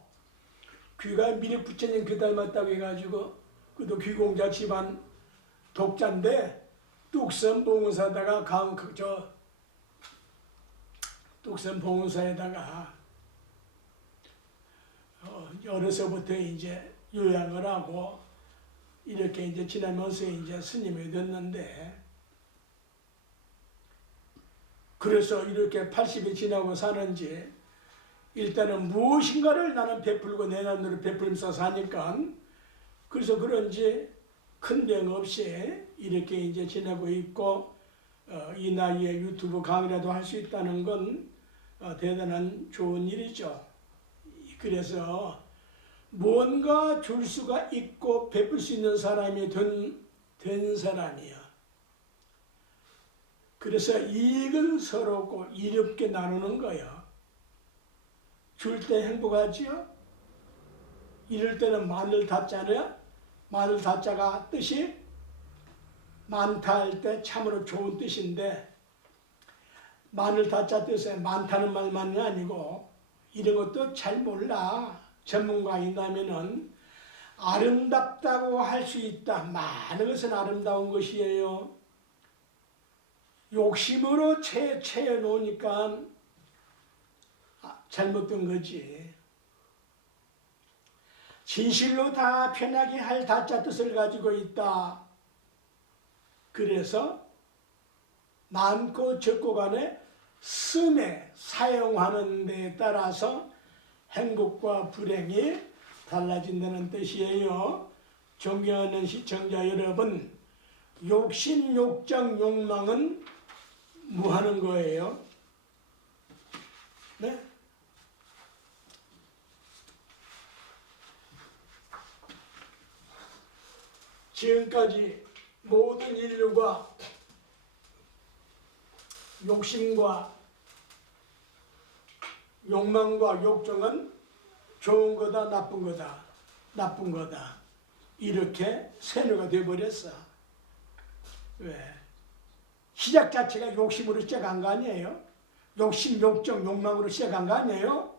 귀가 미륵부처님 귀 닮았다고 해가지고 그도 귀공자 집안 독자인데 뚝섬 봉사다가 뚝섬 봉사에다가 어려서부터 이제 요양을 하고 이렇게 이제 지나면서 이제 스님이 됐는데, 그래서 이렇게 80이 지나고 사는지 일단은 무엇인가를 나는 베풀고 내 나름대로 베풀면서 사니까 그래서 그런지 큰 병 없이 이렇게 이제 지내고 있고 이 나이에 유튜브 강의라도 할 수 있다는 건 대단한 좋은 일이죠. 그래서 뭔가 줄 수가 있고 베풀 수 있는 사람이 된 사람이야. 그래서 이익은 서로고 이롭게 나누는 거야. 줄 때 행복하지요? 이럴 때는 마늘 다자냐? 마늘 다자가 뜻이 많다 할 때 참으로 좋은 뜻인데, 마늘 다자 뜻에 많다는 말만이 아니고 이런 것도 잘 몰라. 전문가이라면은 아름답다고 할 수 있다. 많은 것은 아름다운 것이에요. 욕심으로 채워 놓으니까 잘못된 거지. 진실로 다 편하게 할 다자 뜻을 가지고 있다. 그래서 많고 적고 간에 씀에 사용하는 데에 따라서 행복과 불행이 달라진다는 뜻이에요. 존경하는 시청자 여러분, 욕심, 욕정, 욕망은 무하는 거예요. 네? 지금까지 모든 인류가 욕심과 욕망과 욕정은 좋은 거다, 나쁜 거다, 나쁜 거다, 이렇게 세뇌가 되어버렸어. 왜? 시작 자체가 욕심으로 시작한 거 아니에요? 욕심, 욕정, 욕망으로 시작한 거 아니에요?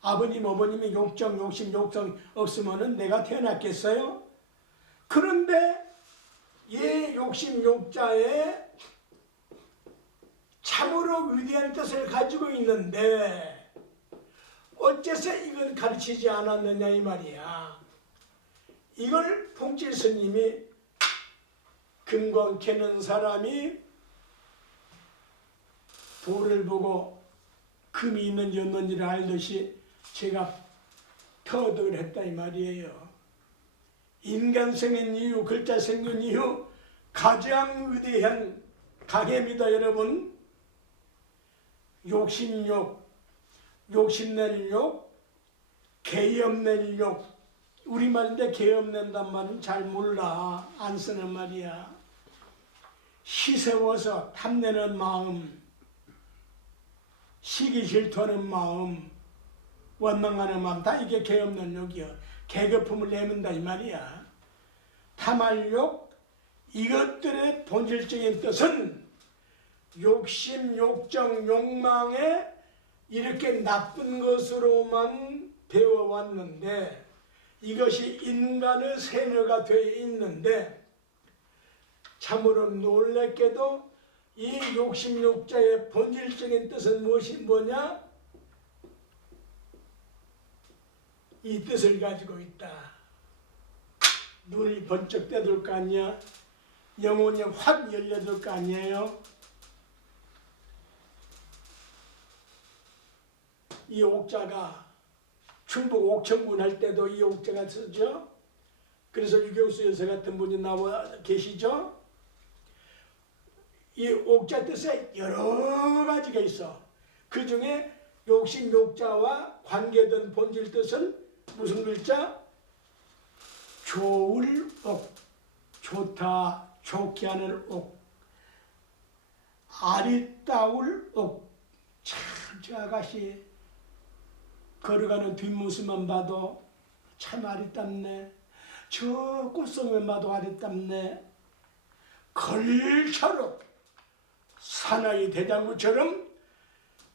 아버님, 어머님이 욕정, 욕심, 욕정 없으면은 내가 태어났겠어요? 그런데 이 욕심, 욕자에 참으로 위대한 뜻을 가지고 있는데 어째서 이걸 가르치지 않았느냐 이 말이야. 이걸 봉질 스님이 금광 캐는 사람이 돌을 보고 금이 있는지 없는지를 알듯이 제가 터득을 했다 이 말이에요. 인간 생긴 이유, 글자 생긴 이유 가장 위대한 가계입니다 여러분. 욕심욕, 욕심낼 욕, 개염낼 욕. 우리말인데 개염낸단 말은 잘 몰라. 안 쓰는 말이야. 시세워서 탐내는 마음, 시기 질투하는 마음, 원망하는 마음, 다 이게 개없는 욕이야. 개거품을 내민다 이 말이야. 탐할 욕, 이것들의 본질적인 뜻은 욕심, 욕정, 욕망에 이렇게 나쁜 것으로만 배워왔는데, 이것이 인간의 세뇌가 되어 있는데, 참으로 놀랍게도 이 욕심, 욕자의 본질적인 뜻은 뭐냐? 이 뜻을 가지고 있다. 눈이 번쩍 떠들 거 아니야? 영혼이 확 열려들 거 아니에요? 이 옥자가 충북 옥천군 할 때도 이 옥자가 쓰죠. 그래서 유경수 여사 같은 분이 나와 계시죠. 이 옥자 뜻에 여러 가지가 있어. 그 중에 욕심 욕자와 관계된 본질 뜻은 무슨 글자? 좋을 옥, 좋다, 좋게 하는 옥, 아리따울 옥. 참 저 아가씨 걸어가는 뒷모습만 봐도 참 아리따네. 저 꽃송이만 봐도 아리따네. 걸차로 사나이 대장구처럼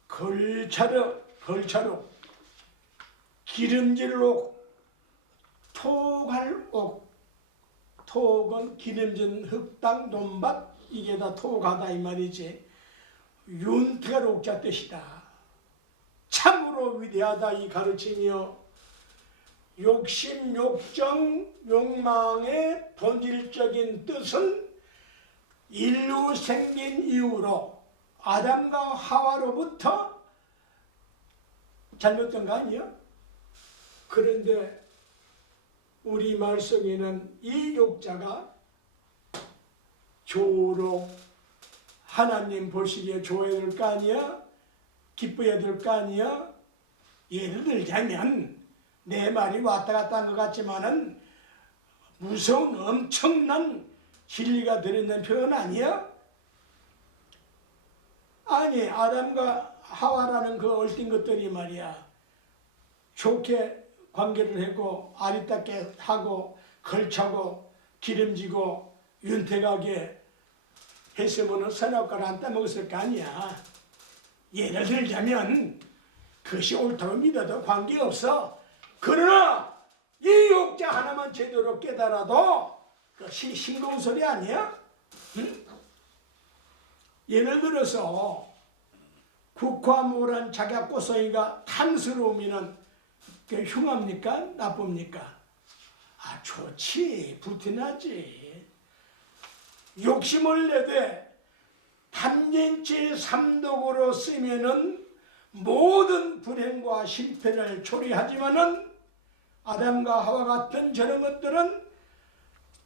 걸차로 기름질 옥, 톡할 옥. 톡은 기름진 흙땅 논밭, 이게 다 톡하다 이 말이지. 윤태가 옥자 뜻이다. 참으로 위대하다 이 가르침이요. 욕심, 욕정, 욕망의 본질적인 뜻은 인류 생긴 이후로 아담과 하와로부터 잘못된 거 아니야? 그런데 우리 말씀에는 이 욕자가 좋으로 하나님 보시기에 좋아야 될 거 아니야? 기뻐야 될 거 아니야? 예를 들자면 내 말이 왔다 갔다 한 것 같지만은 무서운 엄청난 진리가 들어있는 표현 아니야? 아니 아담과 하와라는 그 얼린 것들이 말이야 좋게 관계를 하고 아리따게 하고 걸차고 기름지고 윤택하게 했으면 선악과를 안 따먹었을 거 아니야. 예를 들자면 그것이 옳다고 믿어도 관계없어. 그러나 이 욕자 하나만 제대로 깨달아도 그것이 싱거운 소리 아니야? 응? 예를 들어서 국화무란 작약 꽃송이가 탐스러우면은 그 흉합니까? 나쁩니까? 아 좋지, 부티나지. 욕심을 내되 탐진치 삼독으로 쓰면은 모든 불행과 실패를 초래하지만은 아담과 하와 같은 저런 것들은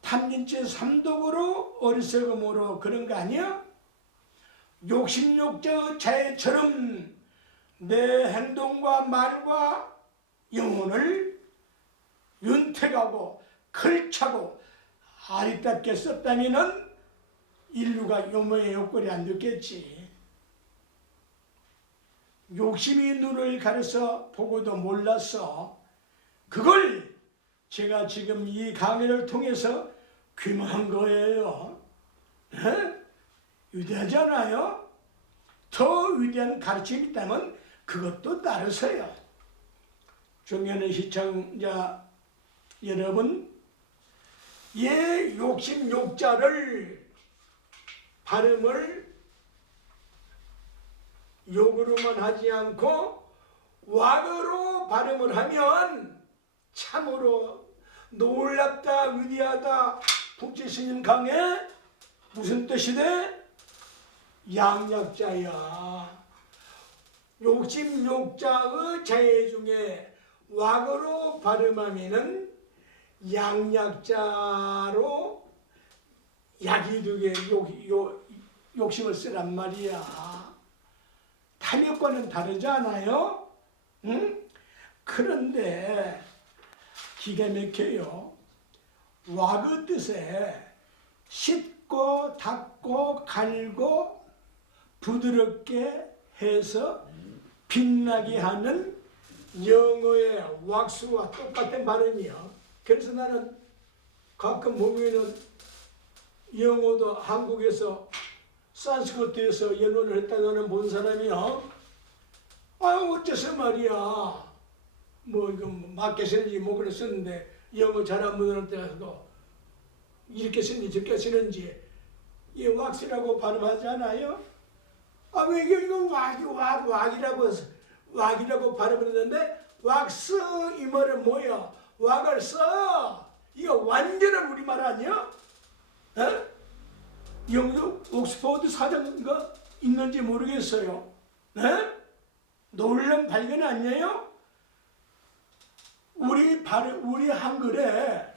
탐진치 삼독으로 어리석음으로 그런 거 아니야? 욕심욕자의 자애처럼 내 행동과 말과 영혼을 윤택하고 걸차고 아리따게 썼다면은 인류가 요모의 욕걸이 안 됐겠지. 욕심이 눈을 가려서 보고도 몰랐어. 그걸 제가 지금 이 강의를 통해서 귀마한 거예요. 에? 위대하지 않아요? 더 위대한 가르침이 있다면 그것도 따르세요. 존경하는 시청자 여러분, 예 욕심 욕자를 발음을 욕으로만 하지 않고 왁으로 발음을 하면 참으로 놀랍다, 위대하다, 북지스님 강에 무슨 뜻이 돼? 양약자야. 욕심 욕자의 자애 중에 왁으로 발음하면은 양약자로 약이 되게 욕심을 쓰란 말이야. 탐욕과는 다르지 않아요? 응? 그런데 기가 막혀요. 왁의 뜻에 씻고 닦고 갈고 부드럽게 해서 빛나게 하는 영어의 왁스와 똑같은 발음이요. 그래서 나는 가끔 보면은 영어도 한국에서 산스크리트에서 연구를 했다는 본 사람이요. 아유 어째서 말이야. 뭐 이거 마켓인지 뭐 그래 썼는데 영어 잘안 묻는 때도 이렇게 쓰는지 저렇게 쓰는지 이 왁스라고 발음하지 않아요? 아 왜 이거 왁이라고 발음을 했는데 왁스 이 말은 뭐야? 왁을 써. 이거 완전한 우리말 아니야? 에? 영국 옥스퍼드 사전가 있는지 모르겠어요. 에? 놀라운 발견 아니에요? 우리 한글에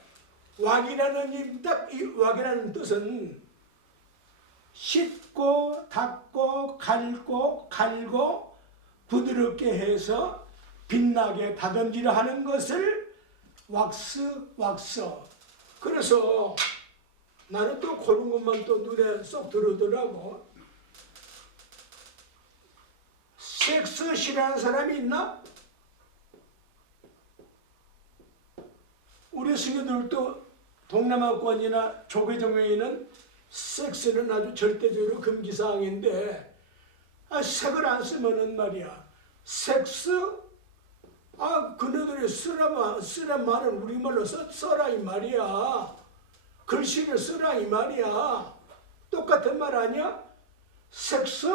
왁이라는 왁이라는 뜻은 씻고 닦고 갈고 부드럽게 해서 빛나게 다듬질을 하는 것을 왁스. 그래서 나는 또 그런 것만 또 눈에 쏙 들어오더라고. 섹스 싫어하는 사람이 있나? 우리 스님들도 동남아권이나 조계종에는 섹스는 아주 절대적으로 금기사항인데 색을 안 쓰면은 말이야 섹스? 그네들이 쓰란 말은 우리말로 써라 이 말이야. 글씨를 쓰라 이 말이야. 똑같은 말 아니야? 섹스?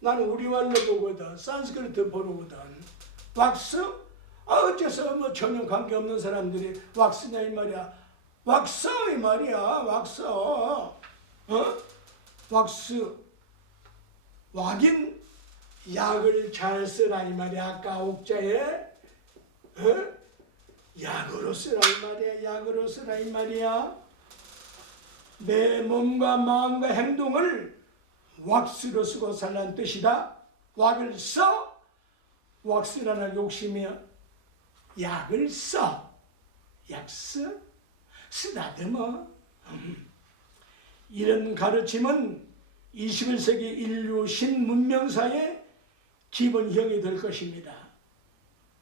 나는 우리말로 보거든. 산스크리트 보거든. 왁스? 어째서 뭐 전혀 관계없는 사람들이 왁스냐 이 말이야. 왁스 이 말이야. 왁스. 왁스. 왁인 약을 잘 쓰라 이 말이야. 아까 옥자에 약으로 쓰라 이 말이야. 약으로 쓰라 이 말이야. 내 몸과 마음과 행동을 왁스로 쓰고 살라는 뜻이다. 왁을 써. 왁스라는 욕심이야. 약을 써. 약스? 쓰다듬어. 이런 가르침은 21세기 인류 신문명사의 기본형이 될 것입니다.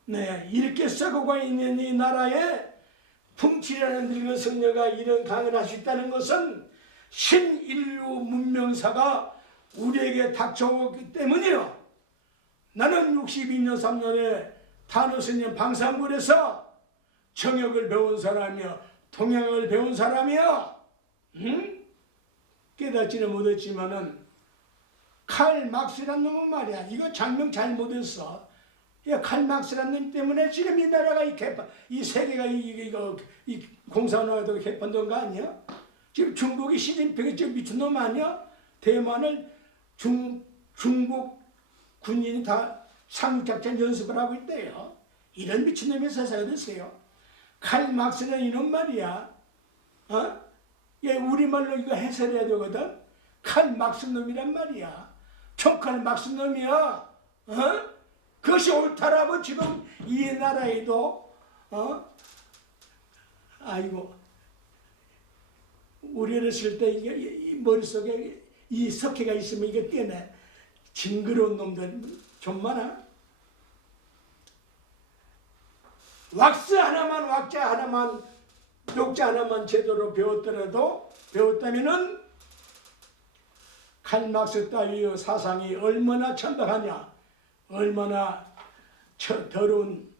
네, 이렇게 썩어가 있는 이 나라에 풍치라는 늙은 성녀가 이런 강의를 할 수 있다는 것은 신인류 문명사가 우리에게 닥쳐오기 때문이요. 나는 62년 3년에 탄호스님 방산굴에서 정역을 배운 사람이요. 동양을 배운 사람이요. 깨닫지는 못했지만은 칼 막스란 놈은 말이야. 이거 장명 잘 못했어. 칼 막스란 놈 때문에 지금 이 나라가 이 세계가 이 공산화도 개판된 거 아니야? 지금 중국이 시진핑이 지금 미친놈 아니야? 대만을 중국 군인이 다 상륙작전 연습을 하고 있대요. 이런 미친놈이 세상에 됐어요. 칼 막스는 이런 말이야. 우리말로 이거 해설해야 되거든. 칼 막스 놈이란 말이야. 총칼 막스 놈이야. 그것이 옳다라고 지금 이 나라에도 아이고 우리 어렸을 때 이게 머릿속에 이 석회가 있으면 이게 떼네. 징그러운 놈들 좀 많아. 왁스 하나만 왁자 하나만 욕자 하나만 제대로 배웠다면은 칼막스 따위의 사상이 얼마나 천박하냐, 얼마나 더러운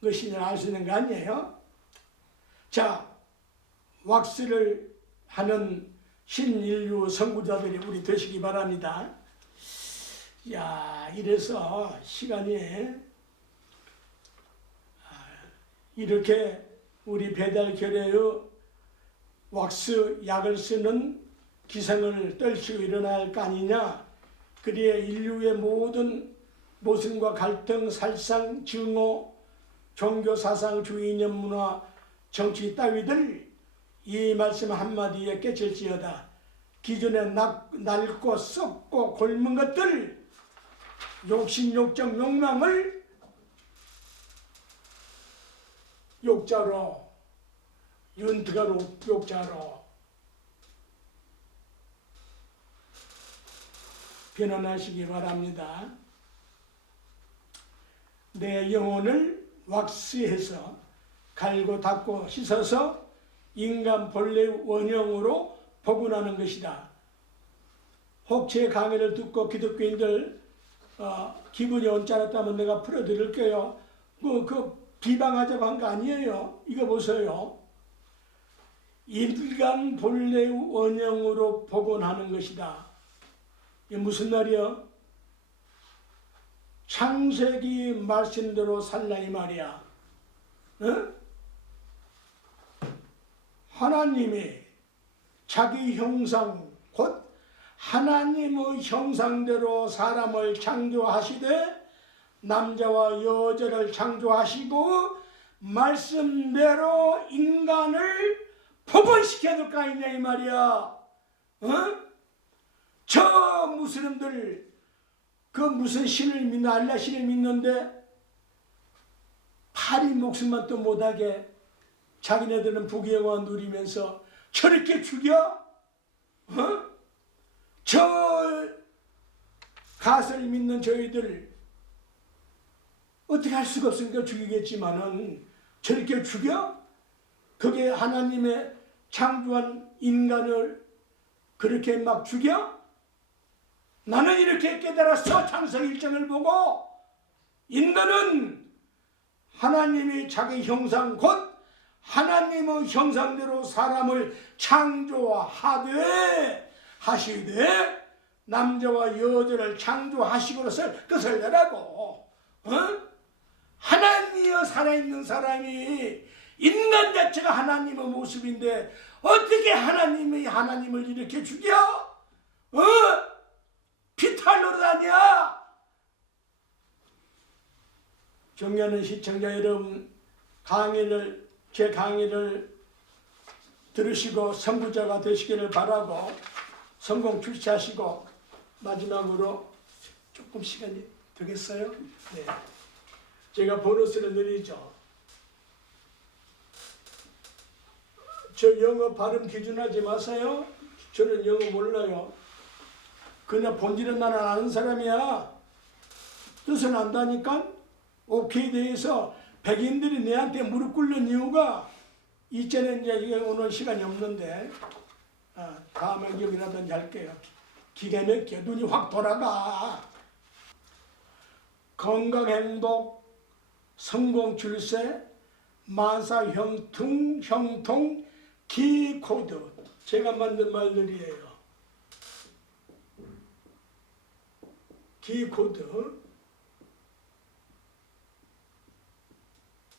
것이냐 알 수 있는 거 아니에요? 자, 왁스를 하는 신인류 선구자들이 우리 되시기 바랍니다. 야, 이래서 시간이 이렇게 우리 배달결의의 왁스 약을 쓰는 기생을 떨치고 일어날 거 아니냐. 그리에 인류의 모든 모순과 갈등, 살상, 증오, 종교, 사상, 주의념, 문화, 정치 따위들 이 말씀 한마디에 깨칠지어다. 기존에 낡고 썩고 골문 것들 욕심, 욕정, 욕망을 욕자로, 윤트가 욕자로 변환하시기 바랍니다. 내 영혼을 왁스해서 갈고 닦고 씻어서 인간 본래의 원형으로 복원하는 것이다. 혹 제 강의를 듣고 기독교인들 기분이 언짢았다면 내가 풀어드릴게요. 비방하자고 한 거 아니에요. 이거 보세요. 인간 본래의 원형으로 복원하는 것이다. 이게 무슨 말이야? 창세기 말씀대로 살라 이 말이야. 어? 하나님이 자기 형상 곧 하나님의 형상대로 사람을 창조하시되 남자와 여자를 창조하시고 말씀대로 인간을 복원시켜 놓을 거 아니냐 이 말이야. 어? 저 무슬림들 그 무슨 신을 믿는 알라 신을 믿는데 파리 목숨만 또 못하게 자기네들은 부귀영화 누리면서 저렇게 죽여? 어? 저 가설을 믿는 저희들 어떻게 할 수가 없으니까 죽이겠지만은 저렇게 죽여? 그게 하나님의 창조한 인간을 그렇게 막 죽여? 나는 이렇게 깨달았어. 창세기 1장을 보고 인간은 하나님이 자기 형상 곧 하나님의 형상대로 사람을 창조하되 하시되 남자와 여자를 창조하시고서 끝을 내라고. 하나님이여 살아있는 사람이 인간 자체가 하나님의 모습인데 어떻게 하나님이 하나님을 이렇게 죽여? 피탈로로 다녀? 존경하는 시청자 여러분, 제 강의를 들으시고 선구자가 되시기를 바라고 성공 출시하시고 마지막으로 조금 시간이 되겠어요? 네. 제가 보너스를 드리죠. 저 영어 발음 기준하지 마세요. 저는 영어 몰라요. 그냥 본질은 나는 아는 사람이야. 뜻은 안다니까. 오케이 대해서 백인들이 내한테 무릎 꿇는 이유가 이제는 이제 오늘 시간이 없는데 다음에 기억이라든지 할게요. 기가 막혀. 눈이 확 돌아가. 건강 행복 성공 출세 만사 형통 키코드 제가 만든 말들이에요. 키코드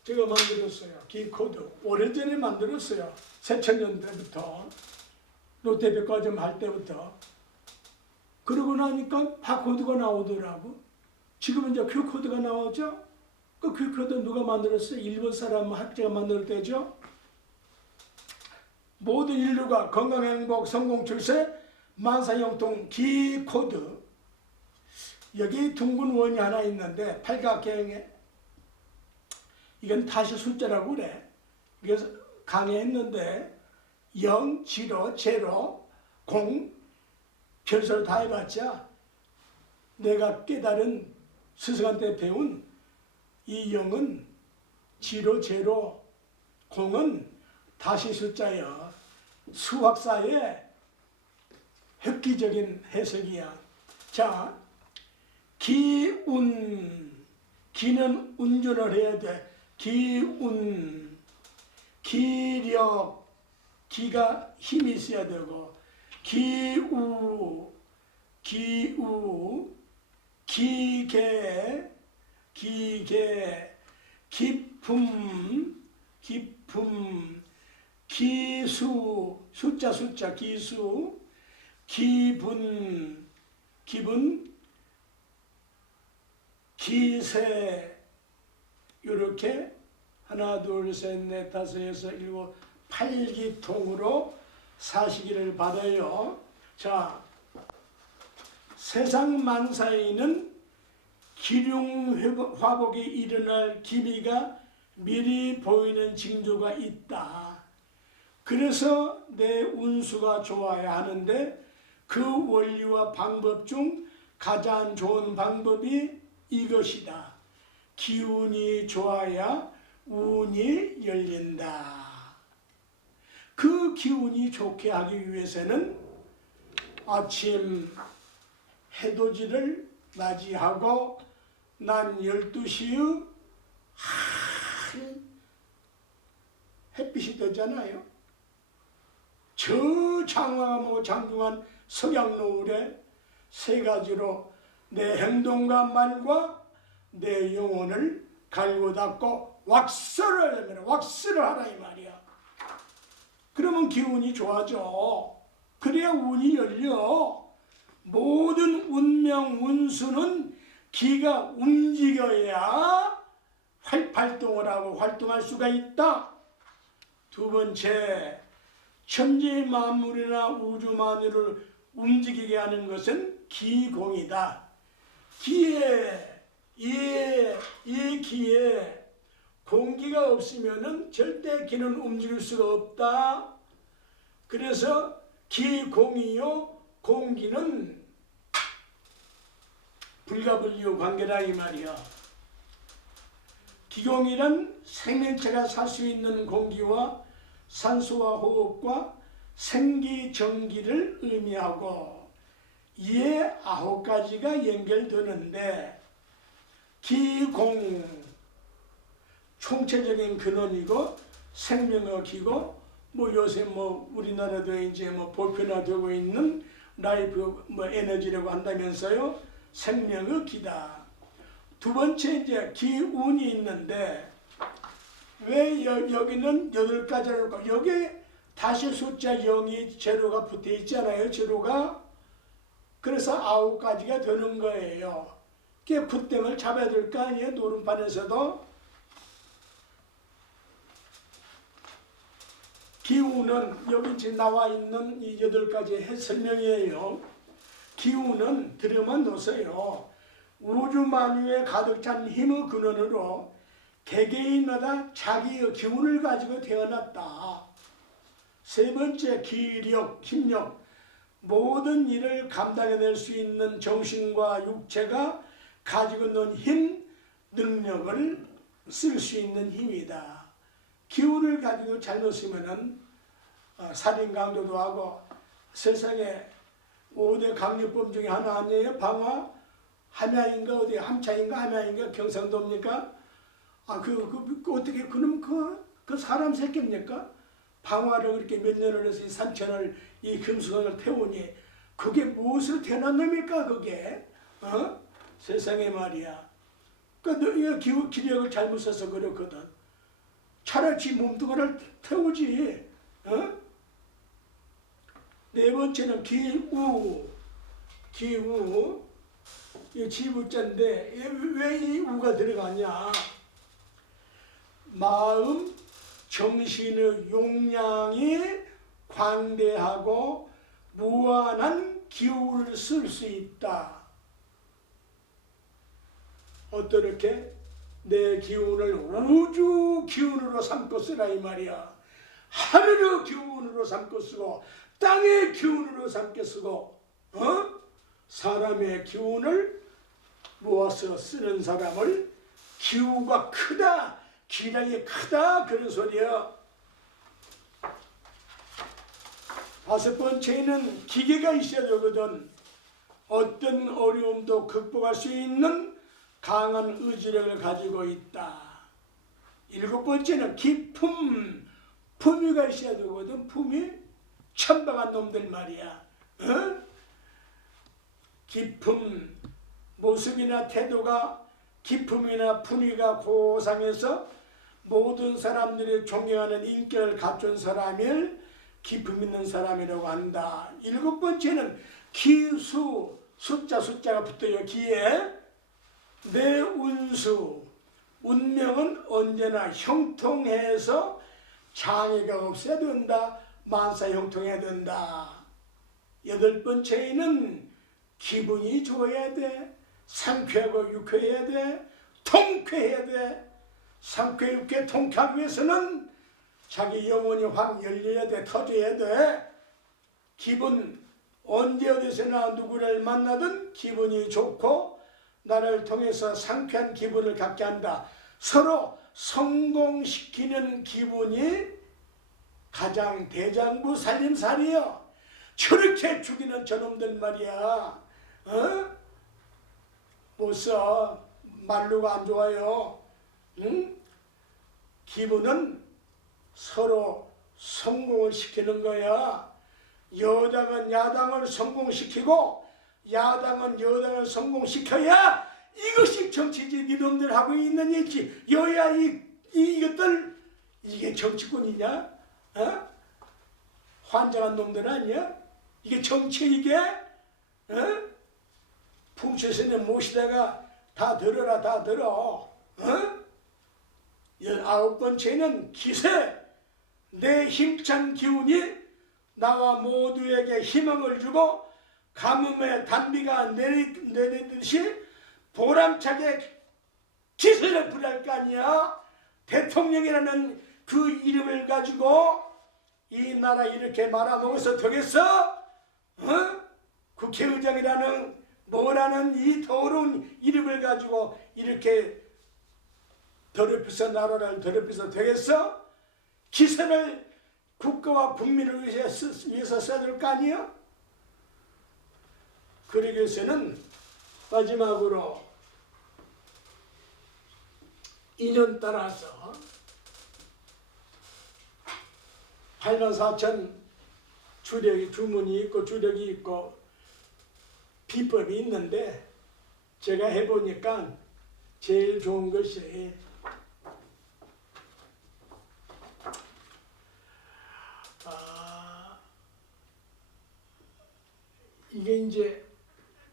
제가 만들었어요. 키코드 오래전에 만들었어요. 새천년대부터 롯데백화점 할 때부터. 그러고 나니까 바코드가 나오더라고. 지금은 이제 큐코드가 나오죠. 그 큐코드 누가 만들었어요? 일본 사람 학자가 만들었대죠. 모든 인류가 건강 행복 성공 출세 만사형통 키코드. 여기 둥근 원이 하나 있는데 팔각형에 이건 다시 숫자라고 그래. 그래서 강의했는데 0, 0, 0, 0 별소를 다 해봤자 내가 깨달은 스승한테 배운 이 0은 0, 0, 0은 다시 숫자야. 수학사의 획기적인 해석이야. 자, 기운, 기는 운전을 해야 돼. 기운, 기력, 기가 힘이 있어야 되고, 기우, 기계, 기품, 기수, 숫자, 기수, 기분, 기세. 이렇게 하나, 둘, 셋, 넷, 다섯, 여섯, 일곱, 8기통으로 사시기를 바라요. 자, 세상 만사에는 기륭 화복이 일어날 기미가 미리 보이는 징조가 있다. 그래서 내 운수가 좋아야 하는데 그 원리와 방법 중 가장 좋은 방법이 이것이다. 기운이 좋아야 운이 열린다. 그 기운이 좋게 하기 위해서는 아침 해돋이를 맞이하고 난 12시의 한 햇빛이 되잖아요. 저 장황하고 장중한 석양 노을에 세 가지로 내 행동과 말과 내 영혼을 갈고 닦고 왁스를 하라 이 말이야. 그러면 기운이 좋아져. 그래야 운이 열려. 모든 운명 운수는 기가 움직여야 활동을 하고 활동할 수가 있다. 두 번째, 천지 만물이나 우주 만물을 움직이게 하는 것은 기공이다. 이 기에 공기가 없으면은 절대 기는 움직일 수가 없다. 그래서 기공이요 공기는 불가분류 관계다 이 말이야. 기공이란 생명체가 살 수 있는 공기와 산소와 호흡과 생기정기를 의미하고 이에 9가지가 연결되는데 기공 총체적인 근원이고 생명의 기고 요새 우리나라도 이제 보편화되고 있는 라이프 에너지라고 한다면서요. 생명의 기다. 두 번째 이제 기운이 있는데 왜 여기는 8가지라고 여기 다시 숫자 0이 제로가 붙어 있잖아요. 제로가. 그래서 9가지가 되는 거예요. 그게 굿댐을 잡아야 될 거 아니에요. 노름판에서도. 기운은 여기 지금 나와 있는 이 8가지 설명이에요. 기운은 들으면 놓으세요. 우주 만유에 가득 찬 힘의 근원으로 개개인마다 자기의 기운을 가지고 태어났다. 세 번째, 기력, 힘력. 모든 일을 감당해낼 수 있는 정신과 육체가 가지고 있는 힘, 능력을 쓸 수 있는 힘이다. 기운을 가지고 잘못 쓰면은 살인 강도도 하고 세상에 5대 강력범 중에 하나 아니에요? 방화? 함야인가 어디 함차인가 함야인가 경상도입니까? 어떻게 그럼 그 사람 새끼입니까? 방화를 그렇게 몇 년을 해서 이 산천을 이 금수강을 태우니 그게 무엇으로 태어난 놈입니까 그게? 세상에 말이야. 그러니까 기력을 잘못 써서 그렇거든. 차라리 지 몸뚱아리를 태우지. 네 번째는 기우. 이 지부자인데 왜 이 우가 들어가냐? 마음, 정신의 용량이 광대하고 무한한 기운을 쓸 수 있다. 어떻게? 내 기운을 우주 기운으로 삼고 쓰라 이 말이야. 하늘의 기운으로 삼고 쓰고 땅의 기운으로 삼고 쓰고 사람의 기운을 모아서 쓰는 사람을 기우가 크다, 기량이 크다 그런 소리야. 5번째는 기계가 있어야 되거든. 어떤 어려움도 극복할 수 있는 강한 의지력을 가지고 있다. 7번째는 기품, 품위가 있어야 되거든. 품위, 천박한 놈들 말이야. 기품, 모습이나 태도가 기품이나 품위가 고상해서 모든 사람들이 존경하는 인격을 갖춘 사람을 기품 있는 사람이라고 한다. 7번째는 기수, 숫자가 붙어요. 기에 내 운수, 운명은 언제나 형통해서 장애가 없어야 된다. 만사 형통해야 된다. 8번째는 기분이 좋아야 돼. 상쾌하고 유쾌해야 돼. 통쾌해야 돼. 상쾌, 유쾌, 통쾌하기 위해서는 자기 영혼이 확 열려야 돼. 터져야 돼. 기분, 언제 어디서나 누구를 만나든 기분이 좋고 나를 통해서 상쾌한 기분을 갖게 한다. 서로 성공시키는 기분이 가장 대장부 살림살이요. 저렇게 죽이는 저놈들 말이야. 못써 말로가 안 좋아요. 응? 기분은 서로 성공을 시키는 거야. 여당은 야당을 성공시키고 야당은 여당을 성공시켜야 이것이 정치지. 이놈들 하고 있는 일지. 여야 이것들 이게 정치꾼이냐? 환장한 놈들 아니야? 이게 정치 이게? 풍수스님 모시다가 다 들어라 다 들어. 19번째는 기세. 내 힘찬 기운이 나와 모두에게 희망을 주고 가뭄의 단비가 내리듯이 보람차게 기세를 부릴 거 아니야. 대통령이라는 그 이름을 가지고 이 나라 이렇게 말아먹어서 되겠어? 국회의장이라는 뭐라는 이 더러운 이름을 가지고 이렇게 더럽혀서 나라를 더럽혀서 되겠어? 기세를 국가와 국민을 위해서 써야 될 거 아니야? 그러기 위해서는 마지막으로 인연 따라서 84,000 주문이 있고 주력이 있고 비법이 있는데 제가 해보니까 제일 좋은 것이 이게 이제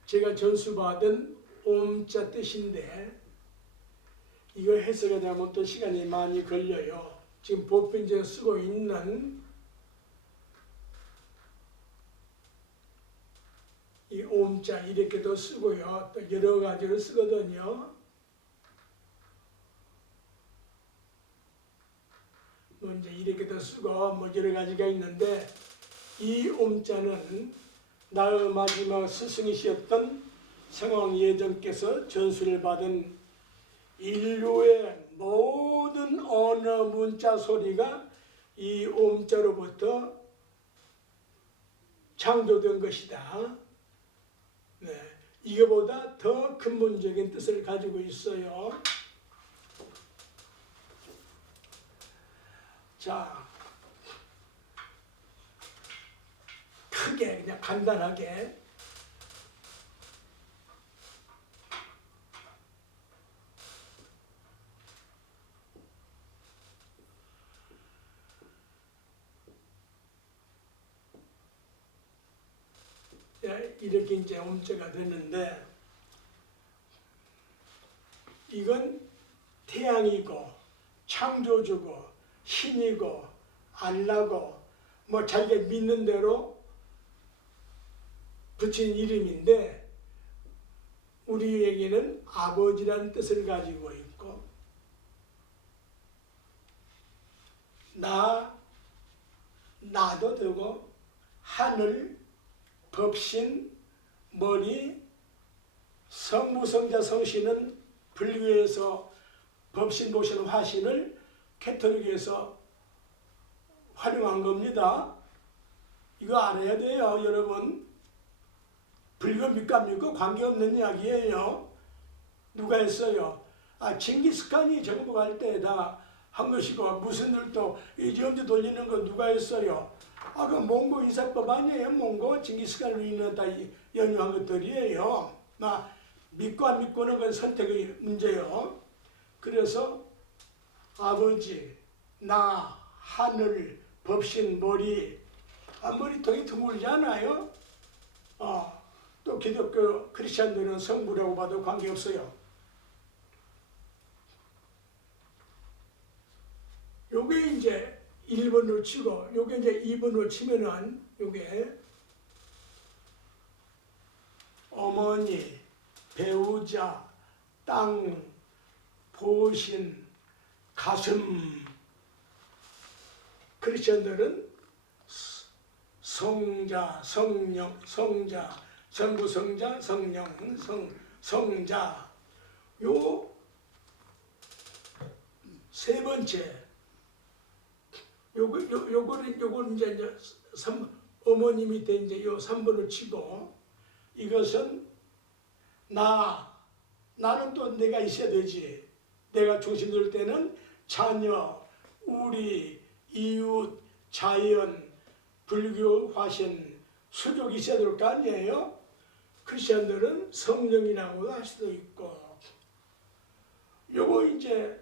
제가 전수받은 옴자 뜻인데 이거 해석을 하면 또 시간이 많이 걸려요. 지금 보편적으로 쓰고 있는 이 옴자 이렇게도 쓰고요. 또 여러 가지로 쓰거든요. 뭐 이제 이렇게도 쓰고 뭐 여러 가지가 있는데 이 옴자는 나의 마지막 스승이셨던 성왕예정께서 전수를 받은 인류의 모든 언어 문자 소리가 이 옴자로부터 창조된 것이다. 네, 이거보다 더 근본적인 뜻을 가지고 있어요. 자, 크게 그냥 간단하게 이렇게 이제 옴자가 됐는데 이건 태양이고 창조주고 신이고 알라고 뭐 자기가 믿는 대로 붙인 이름인데 우리에게는 아버지라는 뜻을 가지고 있고 나도 되고 하늘, 법신, 머리, 성무성자 성신은 불교에서 법신, 보신, 화신을 캐톨릭에서 활용한 겁니다. 이거 알아야 돼요, 여러분. 불교 믿고 안 믿고 관계없는 이야기예요. 누가 했어요? 징기스칸이 정복할 때 다 한 것이고 무슨 일도 이지엄지 돌리는 거 누가 했어요? 그 몽고 이사법 아니에요? 몽고 징기스칸으로 인해 다 연유한 것들이에요. 믿고 안 믿고는 건 선택의 문제요. 그래서 아버지, 나, 하늘, 법신, 머리, 머리통이 드물지 않아요? 또 기독교 크리스찬들은 성부라고 봐도 관계없어요. 요게 이제 1번으로 치고 요게 이제 2번으로 치면은 요게 어머니, 배우자, 땅, 보신, 가슴. 크리스천들은 성자, 성령, 성자, 성부성자, 성령, 성자. 요 세 번째, 요거는 이제 어머님이 때 이제 요 3번을 치고, 이것은 나는 또 내가 있어야 되지. 내가 중심 될 때는 자녀, 우리, 이웃, 자연, 불교, 화신, 수족이 있어야 될 거 아니에요? 크리스천들은 성령이라고도 할 수도 있고, 요거 이제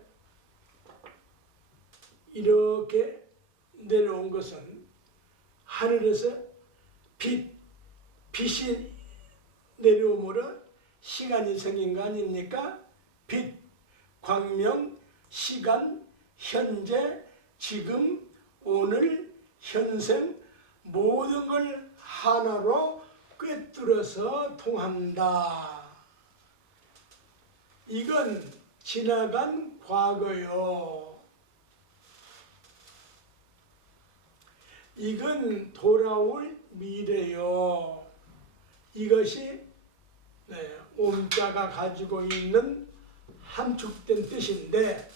이렇게 내려온 것은 하늘에서 빛이 내려오므로 시간이 생긴 거 아닙니까? 빛, 광명, 시간, 현재, 지금, 오늘, 현생 모든 걸 하나로 꿰뚫어서 통한다. 이건 지나간 과거요. 이건 돌아올 미래요. 이것이 옴자가 가지고 있는 함축된 뜻인데,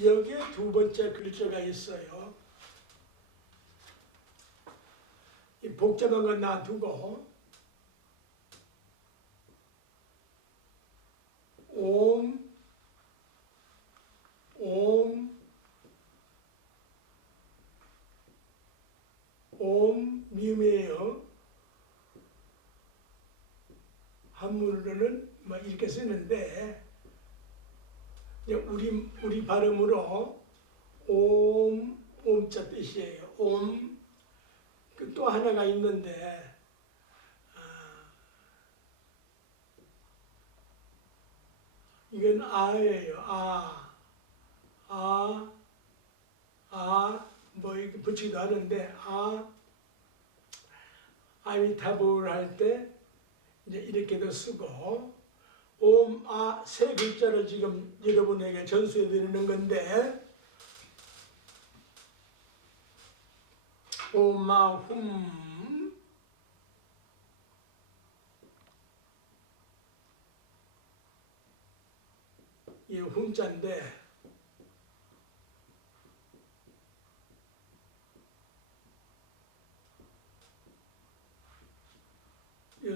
여기에 두 번째 글자가 있어요. 이 복잡한 건 놔두고 미음이에요. 한문으로는 뭐 이렇게 쓰는데, 우리 발음으로 옴자 뜻이에요. 또 하나가 있는데, 이건 아예요. 뭐 이렇게 붙이기도 하는데, 아미타불 할 때 이제 이렇게도 쓰고, 세 글자를 지금 여러분에게 전수해 드리는 건데, 오마훔, 이 훔자인데,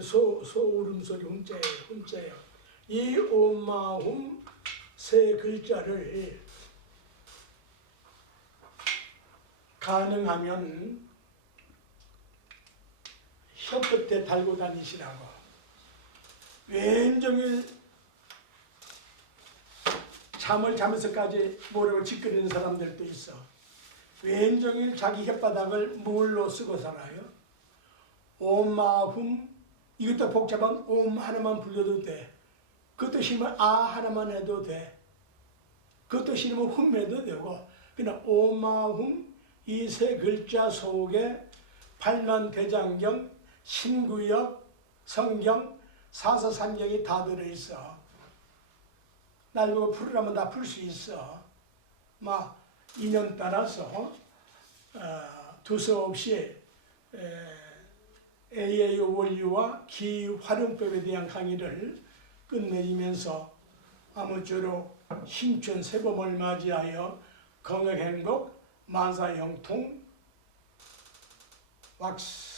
소 울음소리 훔자예요. 이 오마훔 세 글자를 가능하면 혀끝에 달고 다니시라고. 왼종일 잠을 자면서까지 모르고 짓거리는 사람들도 있어. 왼종일 자기 혓바닥을 물로 쓰고 살아요. 오마훔, 이것도 복잡한 옴 하나만 불려도 돼. 그것도 싫으면 하나만 해도 돼. 그것도 싫으면 훔 해도 되고. 그냥 오마훔, 이 세 글자 속에 팔만대장경, 신구역, 성경, 사서산경이 다 들어있어. 날 보고 풀으라면 다 풀 수 있어. 막 인연 따라서 두서없이 AA 원리와 기활용법에 대한 강의를 끝내면서 아무쪼록 신춘 새봄을 맞이하여 건강행복, 만사형통, 왁스